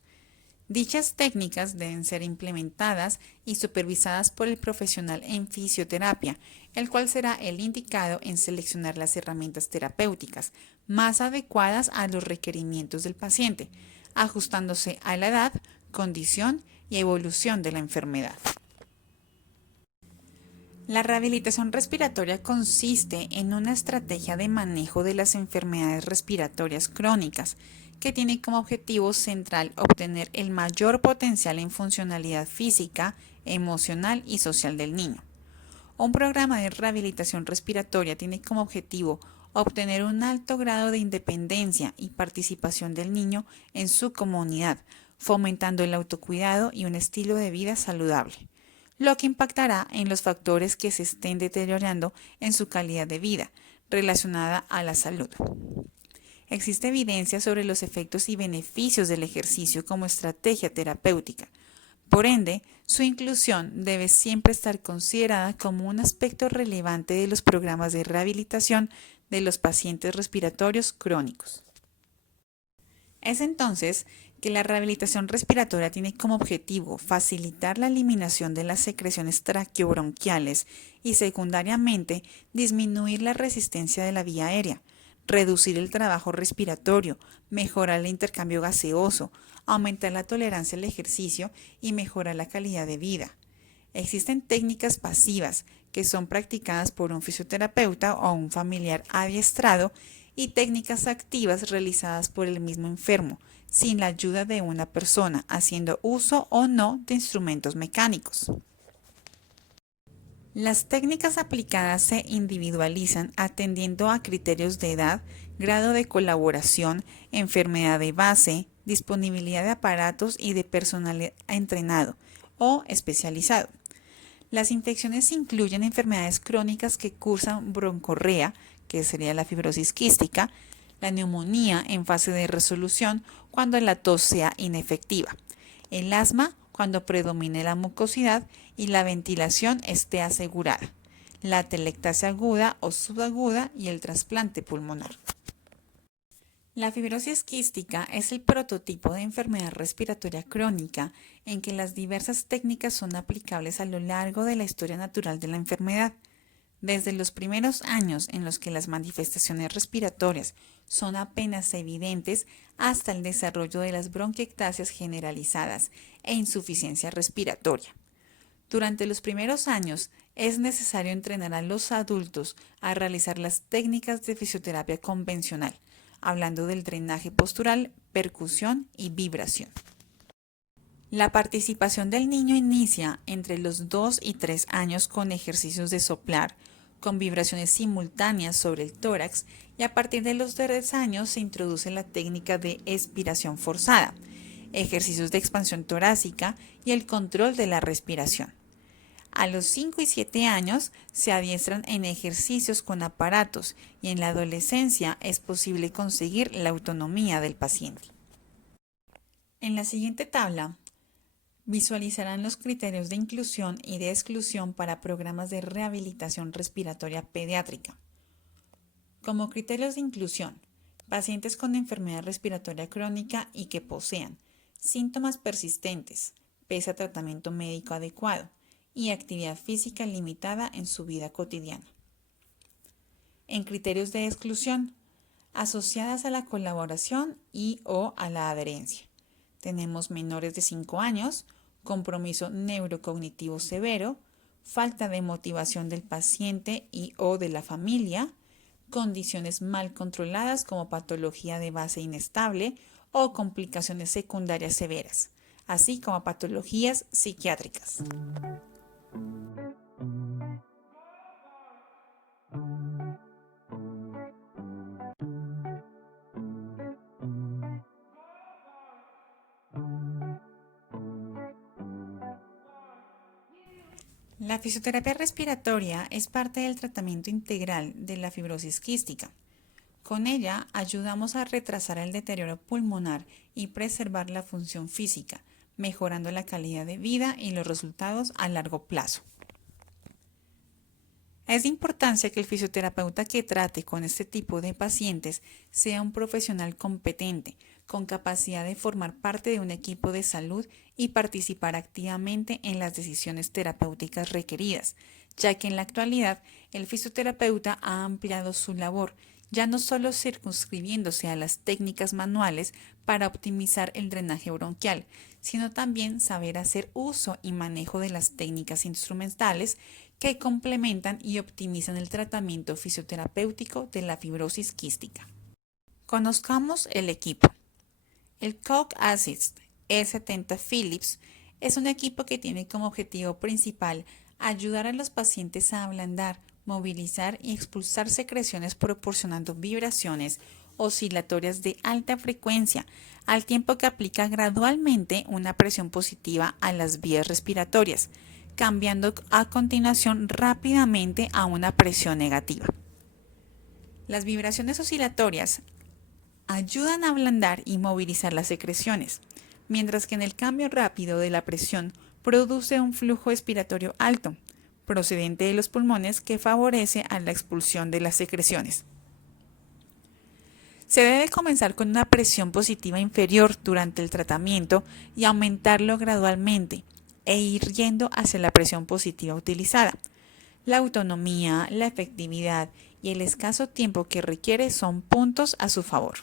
Dichas técnicas deben ser implementadas y supervisadas por el profesional en fisioterapia, el cual será el indicado en seleccionar las herramientas terapéuticas más adecuadas a los requerimientos del paciente, ajustándose a la edad, condición y evolución de la enfermedad. La rehabilitación respiratoria consiste en una estrategia de manejo de las enfermedades respiratorias crónicas que tiene como objetivo central obtener el mayor potencial en funcionalidad física, emocional y social del niño. Un programa de rehabilitación respiratoria tiene como objetivo obtener un alto grado de independencia y participación del niño en su comunidad, fomentando el autocuidado y un estilo de vida saludable, lo que impactará en los factores que se estén deteriorando en su calidad de vida relacionada a la salud. Existe evidencia sobre los efectos y beneficios del ejercicio como estrategia terapéutica. Por ende, su inclusión debe siempre estar considerada como un aspecto relevante de los programas de rehabilitación de los pacientes respiratorios crónicos. Es entonces que la rehabilitación respiratoria tiene como objetivo facilitar la eliminación de las secreciones traqueobronquiales y secundariamente disminuir la resistencia de la vía aérea, reducir el trabajo respiratorio, mejorar el intercambio gaseoso, aumentar la tolerancia al ejercicio y mejorar la calidad de vida. Existen técnicas pasivas que son practicadas por un fisioterapeuta o un familiar adiestrado y técnicas activas realizadas por el mismo enfermo, sin la ayuda de una persona, haciendo uso o no de instrumentos mecánicos. Las técnicas aplicadas se individualizan atendiendo a criterios de edad, grado de colaboración, enfermedad de base, disponibilidad de aparatos y de personal entrenado o especializado. Las infecciones incluyen enfermedades crónicas que cursan broncorrea, que sería la fibrosis quística, la neumonía en fase de resolución cuando la tos sea inefectiva, el asma cuando predomine la mucosidad y la ventilación esté asegurada, la atelectasia aguda o subaguda y el trasplante pulmonar. La fibrosis quística es el prototipo de enfermedad respiratoria crónica en que las diversas técnicas son aplicables a lo largo de la historia natural de la enfermedad. Desde los primeros años en los que las manifestaciones respiratorias son apenas evidentes hasta el desarrollo de las bronquiectasias generalizadas e insuficiencia respiratoria. Durante los primeros años es necesario entrenar a los adultos a realizar las técnicas de fisioterapia convencional, hablando del drenaje postural, percusión y vibración. La participación del niño inicia entre los 2 y 3 años con ejercicios de soplar, con vibraciones simultáneas sobre el tórax, y a partir de los 3 años se introduce la técnica de expiración forzada, ejercicios de expansión torácica y el control de la respiración. A los 5 y 7 años se adiestran en ejercicios con aparatos y en la adolescencia es posible conseguir la autonomía del paciente. En la siguiente tabla visualizarán los criterios de inclusión y de exclusión para programas de rehabilitación respiratoria pediátrica. Como criterios de inclusión, pacientes con enfermedad respiratoria crónica y que posean síntomas persistentes, pese a tratamiento médico adecuado y actividad física limitada en su vida cotidiana. En criterios de exclusión, asociadas a la colaboración y/o a la adherencia. Tenemos menores de 5 años, compromiso neurocognitivo severo, falta de motivación del paciente y/o de la familia, condiciones mal controladas como patología de base inestable o complicaciones secundarias severas, así como patologías psiquiátricas. La fisioterapia respiratoria es parte del tratamiento integral de la fibrosis quística. Con ella ayudamos a retrasar el deterioro pulmonar y preservar la función física, mejorando la calidad de vida y los resultados a largo plazo. Es de importancia que el fisioterapeuta que trate con este tipo de pacientes sea un profesional competente, con capacidad de formar parte de un equipo de salud y participar activamente en las decisiones terapéuticas requeridas, ya que en la actualidad el fisioterapeuta ha ampliado su labor, ya no solo circunscribiéndose a las técnicas manuales para optimizar el drenaje bronquial, sino también saber hacer uso y manejo de las técnicas instrumentales que complementan y optimizan el tratamiento fisioterapéutico de la fibrosis quística. Conozcamos el equipo. El Coag Assist E70 Philips es un equipo que tiene como objetivo principal ayudar a los pacientes a ablandar, movilizar y expulsar secreciones proporcionando vibraciones oscilatorias de alta frecuencia, al tiempo que aplica gradualmente una presión positiva a las vías respiratorias, cambiando a continuación rápidamente a una presión negativa. Las vibraciones oscilatorias ayudan a ablandar y movilizar las secreciones, mientras que en el cambio rápido de la presión produce un flujo expiratorio alto, procedente de los pulmones que favorece a la expulsión de las secreciones. Se debe comenzar con una presión positiva inferior durante el tratamiento y aumentarlo gradualmente e ir yendo hacia la presión positiva utilizada. La autonomía, la efectividad y el escaso tiempo que requiere son puntos a su favor.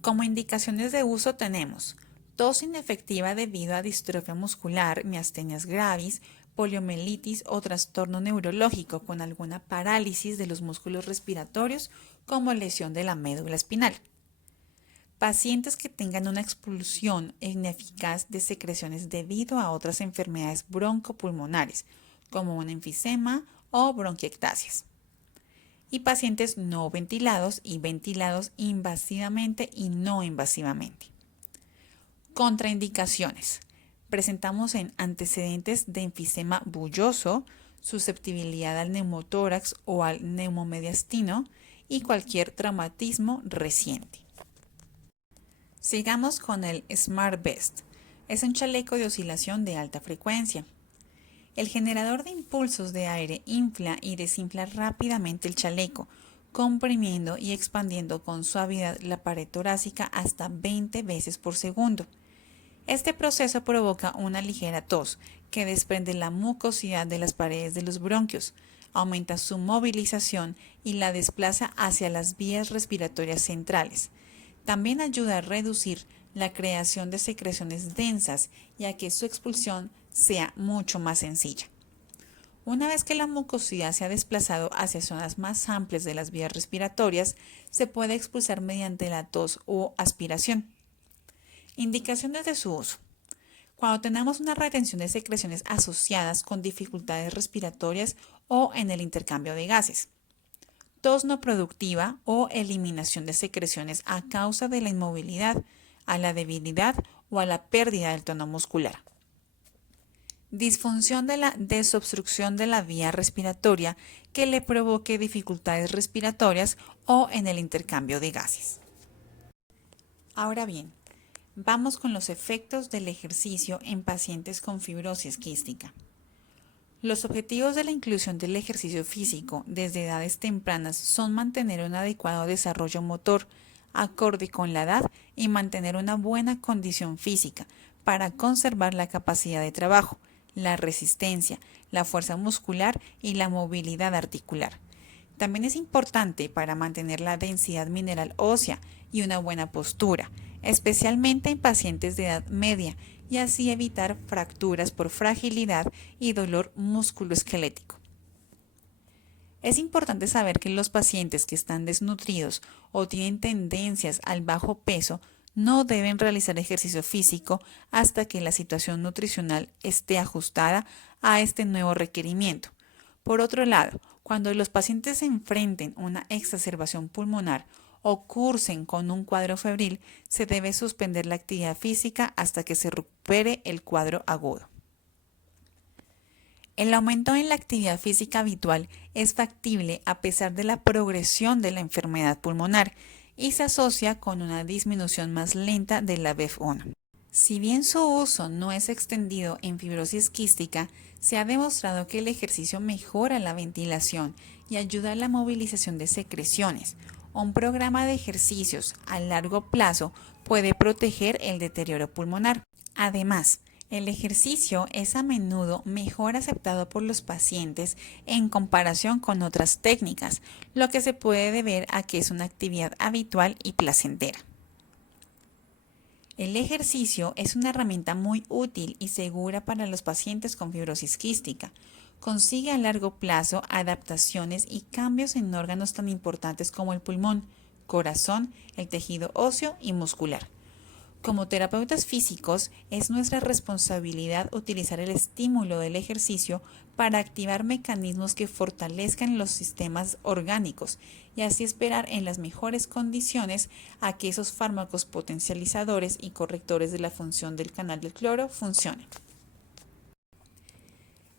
Como indicaciones de uso tenemos tos inefectiva debido a distrofia muscular, miastenias gravis, poliomielitis o trastorno neurológico con alguna parálisis de los músculos respiratorios como lesión de la médula espinal. Pacientes que tengan una expulsión ineficaz de secreciones debido a otras enfermedades broncopulmonares, como un enfisema o bronquiectasias, y pacientes no ventilados y ventilados invasivamente y no invasivamente. Contraindicaciones. Presentamos en antecedentes de enfisema bulloso, susceptibilidad al neumotórax o al neumomediastino y cualquier traumatismo reciente. Sigamos con el Smart Vest. Es un chaleco de oscilación de alta frecuencia. El generador de impulsos de aire infla y desinfla rápidamente el chaleco, comprimiendo y expandiendo con suavidad la pared torácica hasta 20 veces por segundo. Este proceso provoca una ligera tos que desprende la mucosidad de las paredes de los bronquios, aumenta su movilización y la desplaza hacia las vías respiratorias centrales. También ayuda a reducir la creación de secreciones densas y a que su expulsión sea mucho más sencilla. Una vez que la mucosidad se ha desplazado hacia zonas más amplias de las vías respiratorias, se puede expulsar mediante la tos o aspiración. Indicaciones de su uso. Cuando tenemos una retención de secreciones asociadas con dificultades respiratorias o en el intercambio de gases. Tos no productiva o eliminación de secreciones a causa de la inmovilidad, a la debilidad o a la pérdida del tono muscular. Disfunción de la desobstrucción de la vía respiratoria que le provoque dificultades respiratorias o en el intercambio de gases. Ahora bien, vamos con los efectos del ejercicio en pacientes con fibrosis quística. Los objetivos de la inclusión del ejercicio físico desde edades tempranas son mantener un adecuado desarrollo motor, acorde con la edad, y mantener una buena condición física para conservar la capacidad de trabajo, la resistencia, la fuerza muscular y la movilidad articular. También es importante para mantener la densidad mineral ósea y una buena postura, especialmente en pacientes de edad media, y así evitar fracturas por fragilidad y dolor musculoesquelético. Es importante saber que los pacientes que están desnutridos o tienen tendencias al bajo peso no deben realizar ejercicio físico hasta que la situación nutricional esté ajustada a este nuevo requerimiento. Por otro lado, cuando los pacientes se enfrenten a una exacerbación pulmonar o cursen con un cuadro febril, se debe suspender la actividad física hasta que se recupere el cuadro agudo. El aumento en la actividad física habitual es factible a pesar de la progresión de la enfermedad pulmonar y se asocia con una disminución más lenta de la BEF1. Si bien su uso no es extendido en fibrosis quística, se ha demostrado que el ejercicio mejora la ventilación y ayuda a la movilización de secreciones. Un programa de ejercicios a largo plazo puede proteger el deterioro pulmonar. Además, el ejercicio es a menudo mejor aceptado por los pacientes en comparación con otras técnicas, lo que se puede deber a que es una actividad habitual y placentera. El ejercicio es una herramienta muy útil y segura para los pacientes con fibrosis quística. Consigue a largo plazo adaptaciones y cambios en órganos tan importantes como el pulmón, corazón, el tejido óseo y muscular. Como terapeutas físicos, es nuestra responsabilidad utilizar el estímulo del ejercicio para activar mecanismos que fortalezcan los sistemas orgánicos y así esperar en las mejores condiciones a que esos fármacos potencializadores y correctores de la función del canal del cloro funcionen.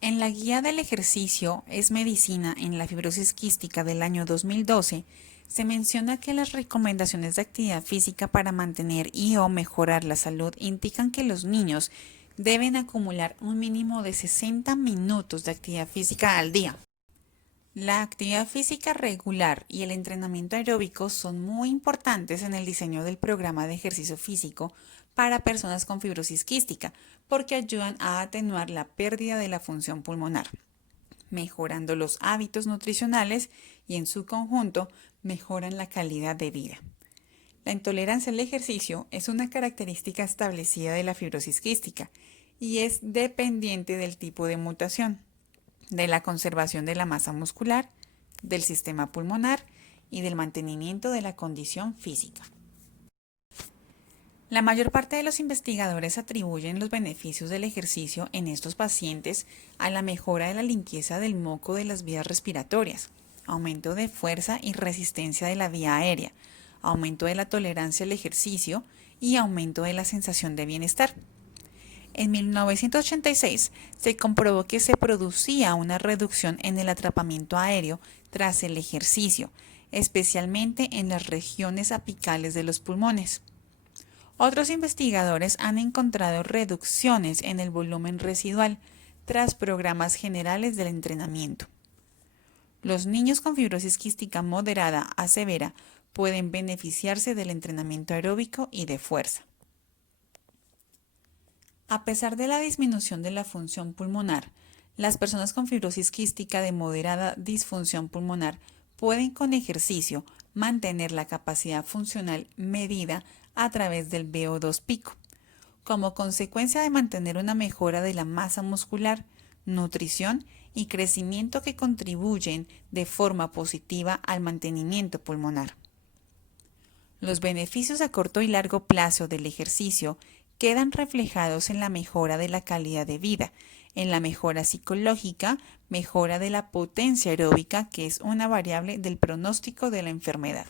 En la guía del ejercicio es medicina en la fibrosis quística del año 2012, se menciona que las recomendaciones de actividad física para mantener y o mejorar la salud indican que los niños deben acumular un mínimo de 60 minutos de actividad física al día. La actividad física regular y el entrenamiento aeróbico son muy importantes en el diseño del programa de ejercicio físico para personas con fibrosis quística porque ayudan a atenuar la pérdida de la función pulmonar, mejorando los hábitos nutricionales y en su conjunto mejoran la calidad de vida. La intolerancia al ejercicio es una característica establecida de la fibrosis quística y es dependiente del tipo de mutación, de la conservación de la masa muscular, del sistema pulmonar y del mantenimiento de la condición física. La mayor parte de los investigadores atribuyen los beneficios del ejercicio en estos pacientes a la mejora de la limpieza del moco de las vías respiratorias, aumento de fuerza y resistencia de la vía aérea, aumento de la tolerancia al ejercicio y aumento de la sensación de bienestar. En 1986 se comprobó que se producía una reducción en el atrapamiento aéreo tras el ejercicio, especialmente en las regiones apicales de los pulmones. Otros investigadores han encontrado reducciones en el volumen residual tras programas generales del entrenamiento. Los niños con fibrosis quística moderada a severa pueden beneficiarse del entrenamiento aeróbico y de fuerza. A pesar de la disminución de la función pulmonar, las personas con fibrosis quística de moderada disfunción pulmonar pueden con ejercicio mantener la capacidad funcional medida a través del VO2 pico, como consecuencia de mantener una mejora de la masa muscular, nutrición y crecimiento que contribuyen de forma positiva al mantenimiento pulmonar. Los beneficios a corto y largo plazo del ejercicio quedan reflejados en la mejora de la calidad de vida, en la mejora psicológica, mejora de la potencia aeróbica, que es una variable del pronóstico de la enfermedad.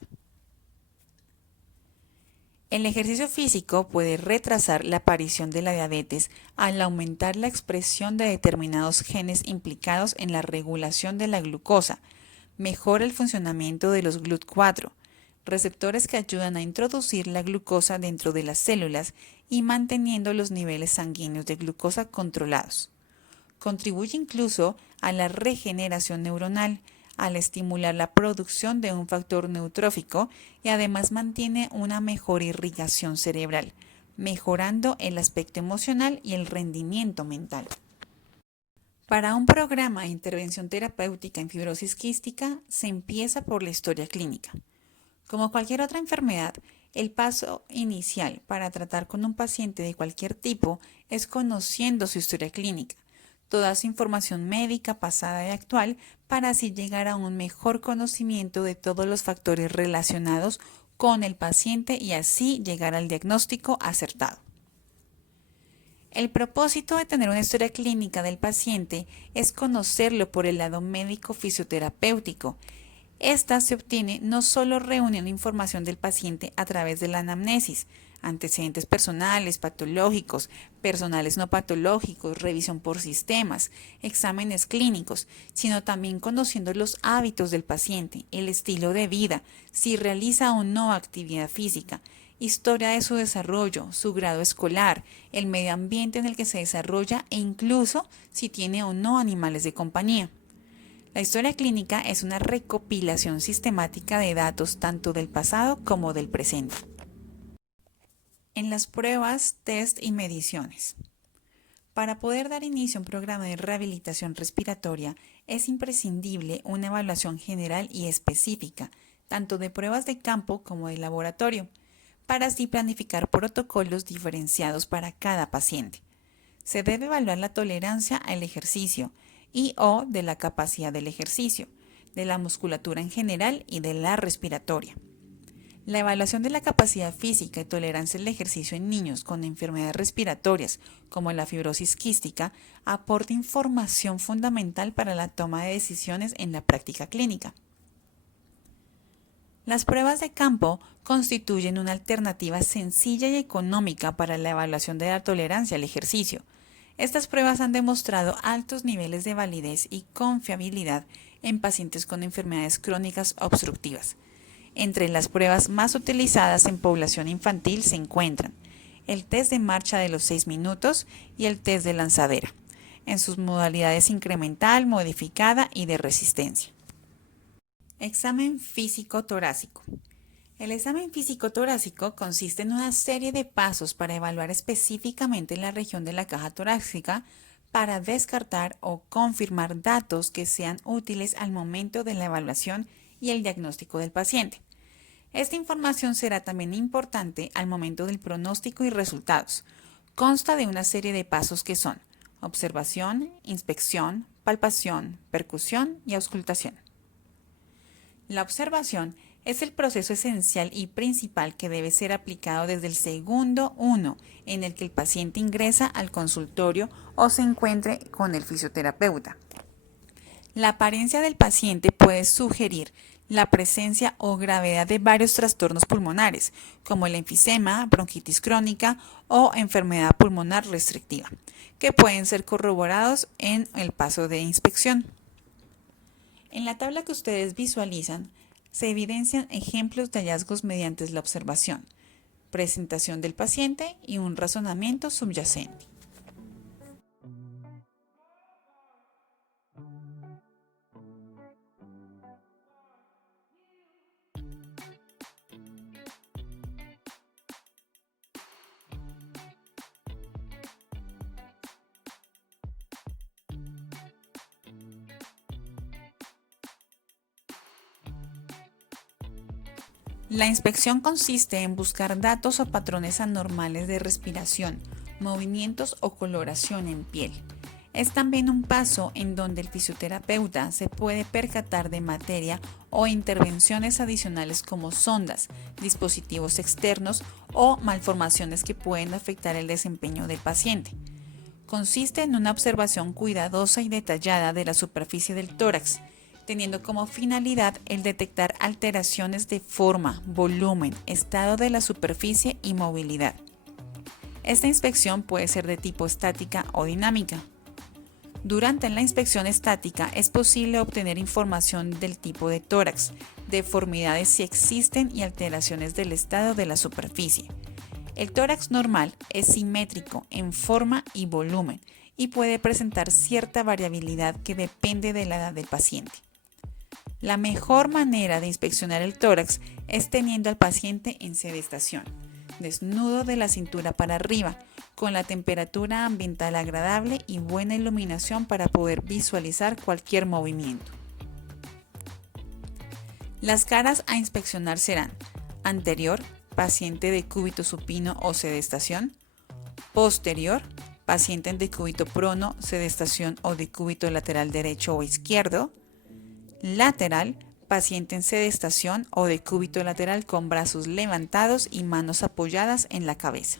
El ejercicio físico puede retrasar la aparición de la diabetes al aumentar la expresión de determinados genes implicados en la regulación de la glucosa, mejora el funcionamiento de los GLUT4, receptores que ayudan a introducir la glucosa dentro de las células y manteniendo los niveles sanguíneos de glucosa controlados. Contribuye incluso a la regeneración neuronal, al estimular la producción de un factor neutrófico y además mantiene una mejor irrigación cerebral, mejorando el aspecto emocional y el rendimiento mental. Para un programa de intervención terapéutica en fibrosis quística se empieza por la historia clínica. Como cualquier otra enfermedad, el paso inicial para tratar con un paciente de cualquier tipo es conociendo su historia clínica, toda su información médica pasada y actual, para así llegar a un mejor conocimiento de todos los factores relacionados con el paciente y así llegar al diagnóstico acertado. El propósito de tener una historia clínica del paciente es conocerlo por el lado médico fisioterapéutico. Esta se obtiene no solo reuniendo información del paciente a través de la anamnesis, antecedentes personales, patológicos, personales no patológicos, revisión por sistemas, exámenes clínicos, sino también conociendo los hábitos del paciente, el estilo de vida, si realiza o no actividad física, historia de su desarrollo, su grado escolar, el medio ambiente en el que se desarrolla e incluso si tiene o no animales de compañía. La historia clínica es una recopilación sistemática de datos tanto del pasado como del presente. En las pruebas, test y mediciones. Para poder dar inicio a un programa de rehabilitación respiratoria, es imprescindible una evaluación general y específica, tanto de pruebas de campo como de laboratorio, para así planificar protocolos diferenciados para cada paciente. Se debe evaluar la tolerancia al ejercicio y/o de la capacidad del ejercicio, de la musculatura en general y de la respiratoria. La evaluación de la capacidad física y tolerancia al ejercicio en niños con enfermedades respiratorias, como la fibrosis quística, aporta información fundamental para la toma de decisiones en la práctica clínica. Las pruebas de campo constituyen una alternativa sencilla y económica para la evaluación de la tolerancia al ejercicio. Estas pruebas han demostrado altos niveles de validez y confiabilidad en pacientes con enfermedades crónicas obstructivas. Entre las pruebas más utilizadas en población infantil se encuentran el test de marcha de los 6 minutos y el test de lanzadera, en sus modalidades incremental, modificada y de resistencia. Examen físico torácico. El examen físico torácico consiste en una serie de pasos para evaluar específicamente la región de la caja torácica para descartar o confirmar datos que sean útiles al momento de la evaluación y el diagnóstico del paciente. Esta información será también importante al momento del pronóstico y resultados. Consta de una serie de pasos que son observación, inspección, palpación, percusión y auscultación. La observación Es el proceso esencial y principal que debe ser aplicado desde el segundo 1 en el que el paciente ingresa al consultorio o se encuentre con el fisioterapeuta. La apariencia del paciente puede sugerir la presencia o gravedad de varios trastornos pulmonares, como el enfisema, bronquitis crónica o enfermedad pulmonar restrictiva, que pueden ser corroborados en el paso de inspección. En la tabla que ustedes visualizan, se evidencian ejemplos de hallazgos mediante la observación, presentación del paciente y un razonamiento subyacente. La inspección consiste en buscar datos o patrones anormales de respiración, movimientos o coloración en piel. Es también un paso en donde el fisioterapeuta se puede percatar de materia o intervenciones adicionales como sondas, dispositivos externos o malformaciones que pueden afectar el desempeño del paciente. Consiste en una observación cuidadosa y detallada de la superficie del tórax, teniendo como finalidad el detectar alteraciones de forma, volumen, estado de la superficie y movilidad. Esta inspección puede ser de tipo estática o dinámica. Durante la inspección estática es posible obtener información del tipo de tórax, deformidades si existen y alteraciones del estado de la superficie. El tórax normal es simétrico en forma y volumen y puede presentar cierta variabilidad que depende de la edad del paciente. La mejor manera de inspeccionar el tórax es teniendo al paciente en sedestación, desnudo de la cintura para arriba, con la temperatura ambiental agradable y buena iluminación para poder visualizar cualquier movimiento. Las caras a inspeccionar serán: anterior, paciente de decúbito supino o sedestación; posterior, paciente en decúbito prono, sedestación o decúbito lateral derecho o izquierdo; lateral, paciente en sedestación o decúbito lateral con brazos levantados y manos apoyadas en la cabeza.